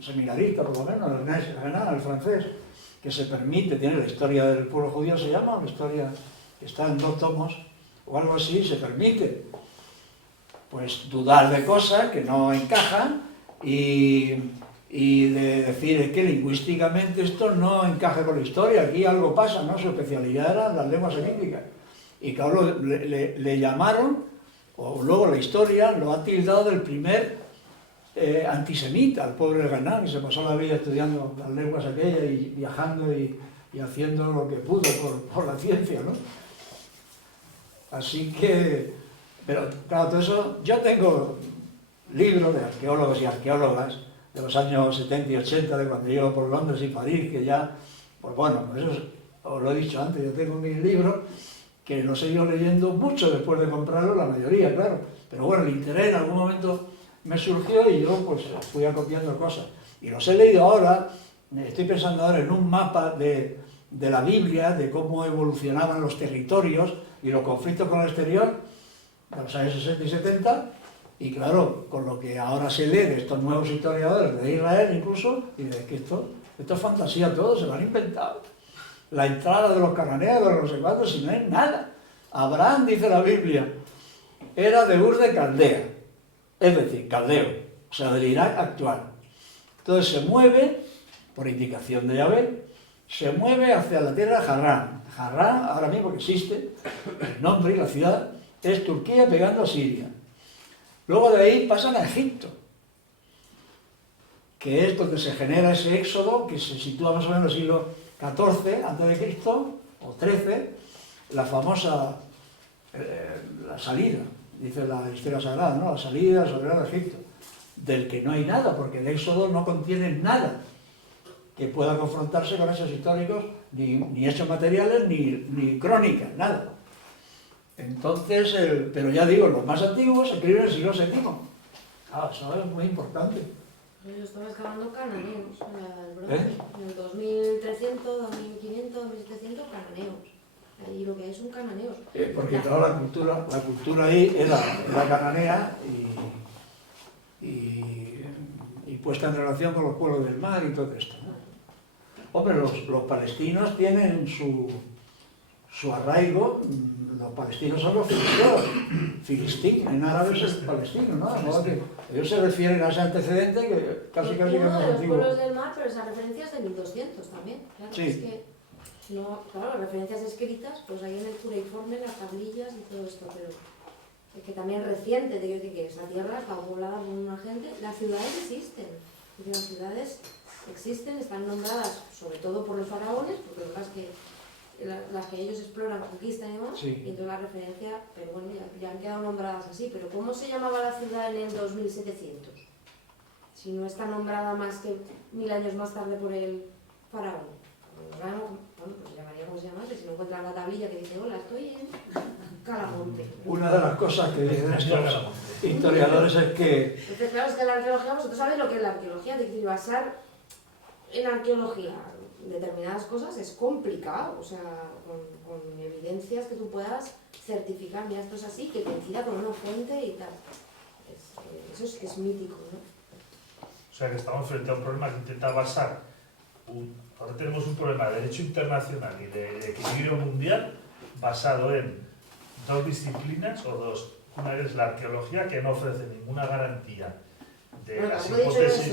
seminarista por lo menos, Renan, el francés, que se permite, tiene la historia del pueblo judío, se llama, una historia que está en 2 tomos o algo así, se permite pues dudar de cosas que no encajan y de decir es que lingüísticamente esto no encaja con la historia, aquí algo pasa, ¿no? Su especialidad eran las lenguas semíticas. Y claro, le llamaron, o luego la historia lo ha tildado del primer antisemita, el pobre Renan, que se pasó la vida estudiando las lenguas aquellas y viajando y haciendo lo que pudo por la ciencia, ¿no? Así que, pero claro, todo eso, yo tengo libros de arqueólogos y arqueólogas de los años 70 y 80, de cuando llego por Londres y París, que ya, pues bueno, pues eso os lo he dicho antes, yo tengo mis libros que los he ido leyendo mucho después de comprarlos, la mayoría, claro, pero bueno, el interés en algún momento me surgió y yo pues fui acopiando cosas. Y los he leído ahora, estoy pensando ahora en un mapa de la Biblia, de cómo evolucionaban los territorios y los conflictos con el exterior, de los años 60 y 70, y claro, con lo que ahora se lee de estos nuevos historiadores de Israel incluso, y de que esto es fantasía todo, se lo han inventado. La entrada de los cananeos, de los no sé cuántos, si no es nada. Abraham, dice la Biblia, era de Ur de Caldea, es decir, caldeo, o sea, del Irak actual. Entonces se mueve, por indicación de Yahvé, se mueve hacia la tierra de Harrán. Harrán, ahora mismo que existe, el nombre y la ciudad, es Turquía pegando a Siria. Luego de ahí pasan a Egipto, que es donde se genera ese éxodo que se sitúa más o menos en el siglo XIV a.C. o XIII, la famosa la salida, dice la historia sagrada, ¿no? La salida soberana de Egipto, del que no hay nada, porque el éxodo no contiene nada que pueda confrontarse con hechos históricos, ni hechos materiales, ni crónicas, nada. Entonces, pero ya digo, los más antiguos se escriben en el siglo VII. Ah, eso es muy importante. Yo estaba excavando cananeos, en el 2300, 2500, 2700 cananeos. Ahí lo que hay son cananeos. Porque claro, la cultura ahí era cananea y puesta en relación con los pueblos del mar y todo esto, ¿no? Hombre, los palestinos tienen su arraigo. Los palestinos son los filisteos, filistín, en árabe es palestino, ¿no? De modo que ellos se refieren a ese antecedente que casi que es más antiguo. Los pueblos del mar, pero esa referencia es de 1200 también. Claro, sí. Es que, no, claro, referencias escritas, pues ahí en el cuneiforme, las tablillas y todo esto, pero es que también reciente, te quiero decir que esa tierra está poblada por una gente, las ciudades existen, las ciudades existen, están nombradas sobre todo por los faraones, porque las que ellos exploran, conquistan y demás, sí. Y entonces la referencia, pero bueno, ya han quedado nombradas así, pero ¿cómo se llamaba la ciudad en el 2700? Si no está nombrada más que 1000 años más tarde por el faraón. bueno, pues llamaría como se llamase, si no encuentran la tablilla que dice, hola, estoy en Calamonte. Una de las cosas que dicen estos historiadores es que... Entonces, claro, es que la arqueología, vosotros sabéis lo que es la arqueología, de que basar en arqueología determinadas cosas es complicado, o sea, con evidencias que tú puedas certificar, mira, esto es así, que coincida con una fuente y tal. Eso sí que es mítico, ¿no? O sea que estamos frente a un problema que intenta basar, ahora tenemos un problema de derecho internacional y de equilibrio mundial basado en dos disciplinas o dos. Una es la arqueología, que no ofrece ninguna garantía de Bueno, las ¿cómo he dicho hipótesis.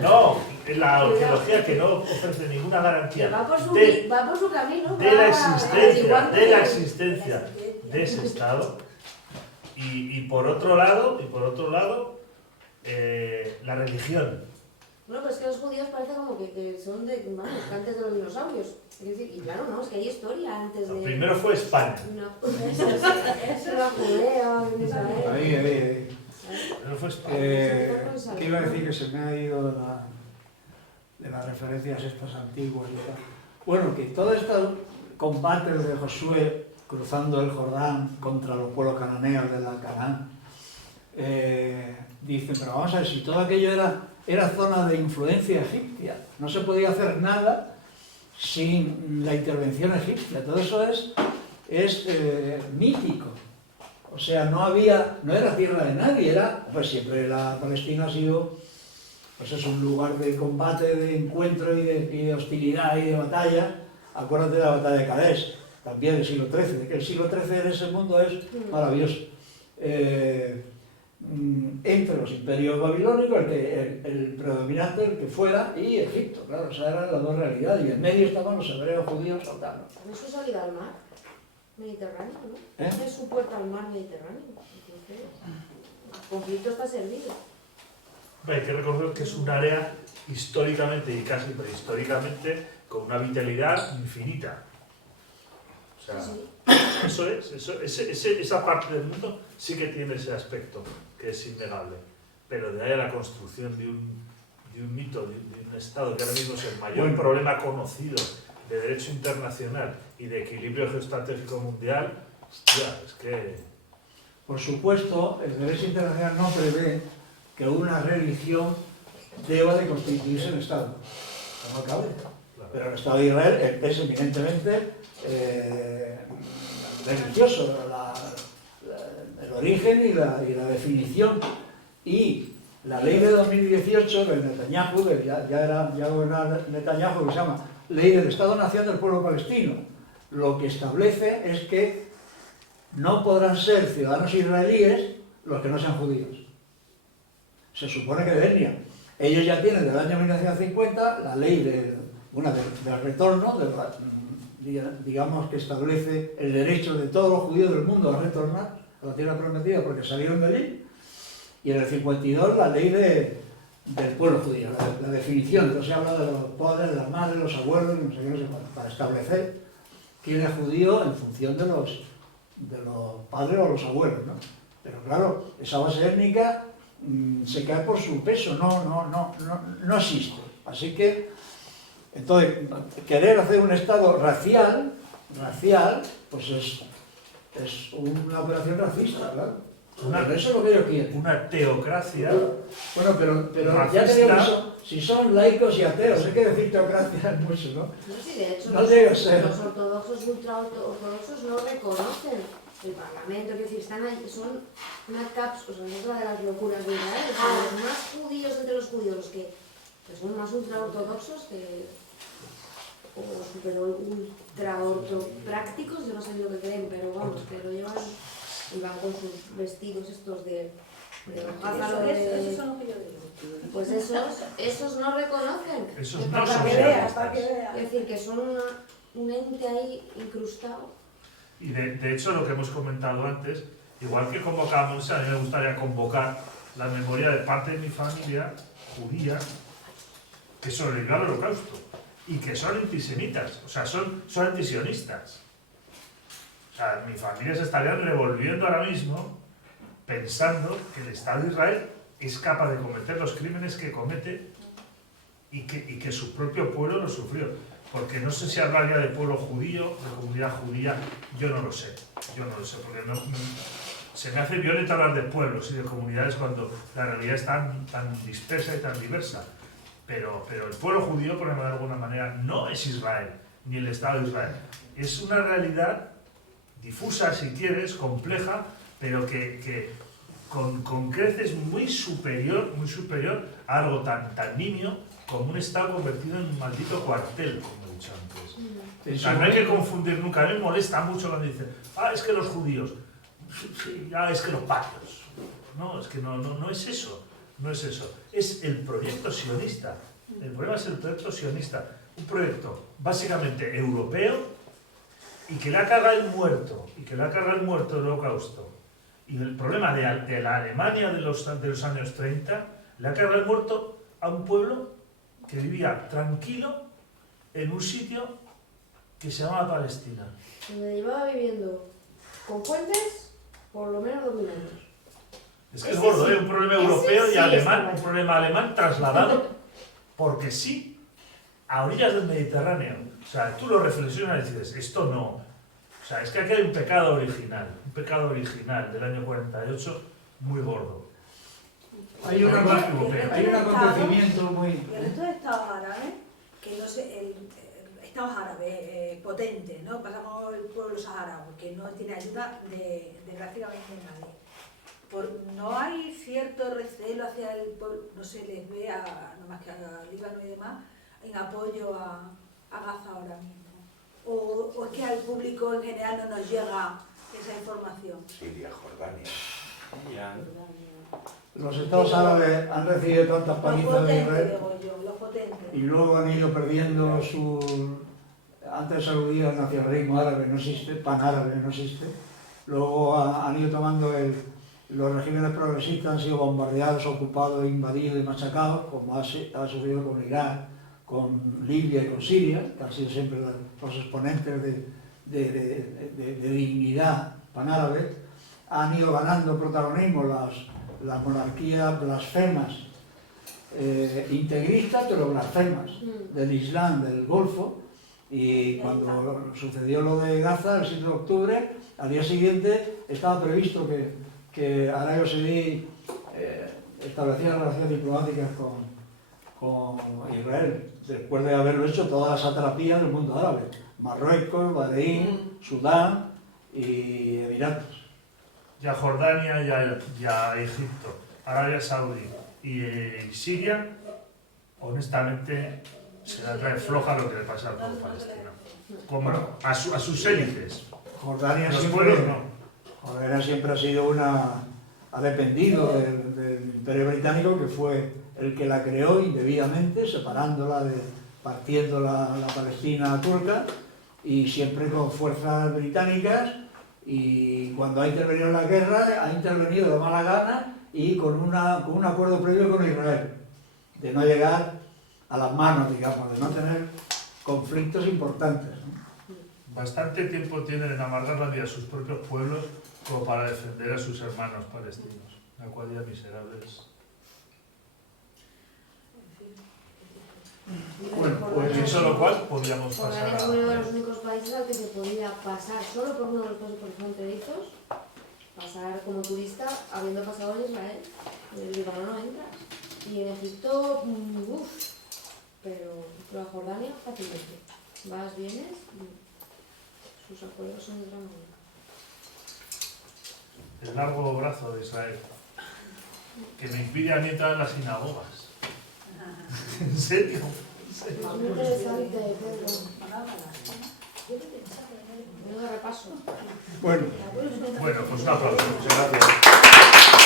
No, la arqueología que no ofrece ninguna garantía va por su camino, de la existencia de ese Estado. Y por otro lado, la religión. Bueno, pues es que los judíos parece como que son de, vamos, antes de los dinosaurios. Es decir, y claro, no, es que hay historia antes de... Primero fue España. No, eso era Judea, en Israel. Ahí. Primero fue España. ¿Qué iba a decir que se me ha ido de las referencias estas antiguas y tal? Bueno, que todos estos combates de Josué cruzando el Jordán contra los pueblos cananeos de la Canaán, dicen, pero vamos a ver, si todo aquello era zona de influencia egipcia, no se podía hacer nada sin la intervención egipcia, todo eso es mítico. O sea, no era tierra de nadie, pues siempre la Palestina ha sido, pues es un lugar de combate, de encuentro y de hostilidad y de batalla. Acuérdate de la batalla de Kadesh, también del siglo XIII, que el siglo XIII en ese mundo es maravilloso. Entre los imperios babilónicos, el predominante, el que fuera, y Egipto, claro, esas eran las dos realidades, y en medio estaban los hebreos, judíos, saltanos. ¿No es su salida al mar Mediterráneo, no? ¿Eh? Es su puerta al mar Mediterráneo. Entonces, el conflicto está servido. Hay que reconocer que es un área históricamente y casi prehistóricamente con una vitalidad infinita. O sea, Sí. esa parte del mundo sí que tiene ese aspecto, que es innegable. Pero de ahí a la construcción de un mito, de un Estado que ahora mismo es el mayor problema conocido de derecho internacional y de equilibrio geoestratégico mundial, hostia, es que... Por supuesto, el derecho internacional no prevé que una religión deba de constituirse en Estado. No cabe. Pero el Estado de Israel es eminentemente religioso, el origen y la definición. Y la ley de 2018 de Netanyahu, que ya gobernaba Netanyahu, que se llama Ley del Estado-Nación del Pueblo Palestino, lo que establece es que no podrán ser ciudadanos israelíes los que no sean judíos. Se supone que deberían. Ellos ya tienen desde el año 1950 la ley del retorno, digamos que establece el derecho de todos los judíos del mundo a retornar a la tierra prometida porque salieron de allí, y en el 52 la ley del pueblo judío, la definición, entonces se habla de los padres, las madres, los abuelos, no sé qué, para establecer quién es judío en función de los padres o los abuelos, ¿no? Pero claro, esa base étnica se cae por su peso, no existe. Así que, entonces, querer hacer un Estado racial, pues es una operación racista, claro. Pero eso es lo que ellos quieren. Una teocracia. Bueno, pero racista. ya tenemos, si son laicos y ateos, hay que decir teocracia es mucho, ¿no? No, sí, de hecho, No llega a ser. los ortodoxos, ultraortodoxos no reconocen el Parlamento, es decir, están ahí, son una cápsula, es una de las locuras de Israel, o sea, los más judíos entre los judíos, los que son más ultraortodoxos o super ultraortoprácticos, yo no sé lo que creen, pero vamos, que lo llevan y van con sus vestidos estos de hojáfalo Esos son los que yo digo. Pues esos no reconocen. Esos no Para son que veas, para que socialistas. veas. Es decir, que son un ente ahí incrustado. Y de hecho, lo que hemos comentado antes, igual que convocamos, a mí me gustaría convocar la memoria de parte de mi familia judía que sobrevivió al Holocausto y que son antisemitas, o sea, son antisionistas. O sea, mi familia se estaría revolviendo ahora mismo pensando que el Estado de Israel es capaz de cometer los crímenes que comete y que su propio pueblo lo sufrió. Porque no sé si hablaría de pueblo judío, de comunidad judía, yo no lo sé, porque se me hace violento hablar de pueblos y de comunidades cuando la realidad es tan dispersa y tan diversa. Pero el pueblo judío, por llamarlo de alguna manera, no es Israel, ni el Estado de Israel. Es una realidad difusa, si quieres, compleja, pero que con creces muy superior a algo tan nimio como un Estado convertido en un maldito cuartel, como he dicho antes. O sea, no hay que confundir nunca. A mí me molesta mucho cuando dicen, es que los judíos, es que los pactos. No, es que no es eso. No es eso. Es el proyecto sionista. El problema es el proyecto sionista. Un proyecto básicamente europeo y que le ha cargado el muerto. Del Holocausto. Y el problema de la Alemania de los años 30 le ha cargado el muerto a un pueblo que vivía tranquilo en un sitio que se llamaba Palestina. Donde llevaba viviendo con puentes por lo menos 2000 años. Es que es gordo, un problema europeo y sí alemán, un problema alemán trasladado, porque sí, a orillas del Mediterráneo. O sea, tú lo reflexionas y dices, esto no. O sea, es que aquí hay un pecado original del año 48 muy gordo. Hay un acontecimiento muy... Y el resto de estados árabes, que no sé, estados árabes potentes, ¿no? Pasamos el pueblo saharaui, que no tiene ayuda de prácticamente nadie. No hay cierto recelo hacia el pueblo, no se les ve, no más que a Líbano y demás, en apoyo a Gaza ahora mismo. O es que al público en general no nos llega esa información. Siria, Jordania. Los estados árabes han recibido tantas palizas de Israel Los potentes. y luego han ido perdiendo su... Antes se aludía al nacionalismo árabe, no existe, panárabe no existe. Luego han ido tomando los regímenes progresistas, han sido bombardeados, ocupados, invadidos y machacados, como ha sucedido con Irak, con Libia y con Siria, que han sido siempre los exponentes de dignidad panárabe. Han ido ganando protagonismo las monarquías blasfemas, integristas pero blasfemas, del Islam, del Golfo, y cuando sucedió lo de Gaza, el 7 de octubre, al día siguiente estaba previsto que Arabia Saudí establecía relaciones diplomáticas con Israel, después de haberlo hecho todas las satrapías del mundo árabe, Marruecos, Bahrein, Sudán y Emiratos. Ya Jordania, ya Egipto, Arabia Saudí y Siria, honestamente, se la trae floja lo que le pasa al pueblo palestino. Como a sus élites. Jordania Los siempre, pueblos no. Jordania siempre ha sido ha dependido del Imperio Británico, que fue el que la creó indebidamente, separándola, partiendo la Palestina turca, y siempre con fuerzas británicas. Y cuando ha intervenido en la guerra, ha intervenido de mala gana y con un acuerdo previo con Israel, de no llegar a las manos, digamos, de no tener conflictos importantes, ¿no? Bastante tiempo tienen en amargar la vida a sus propios pueblos como para defender a sus hermanos palestinos. La cualidad miserables. Bueno, pues Dicho lo cual, podríamos Jordania pasar fue uno de a... los únicos países al que se podía pasar solo por uno de los pasos fronterizos, pasar como turista habiendo pasado en Israel. En el Líbano no entras. Y en Egipto, pero a Jordania fácilmente. Vas, vienes y sus acuerdos son de otra manera. El largo brazo de Israel, que me impide a mí entrar en las sinagogas. ¿En serio? Es muy interesante, Pedro. Menudo repaso. bueno. Bueno, pues un aplauso. Muchas gracias.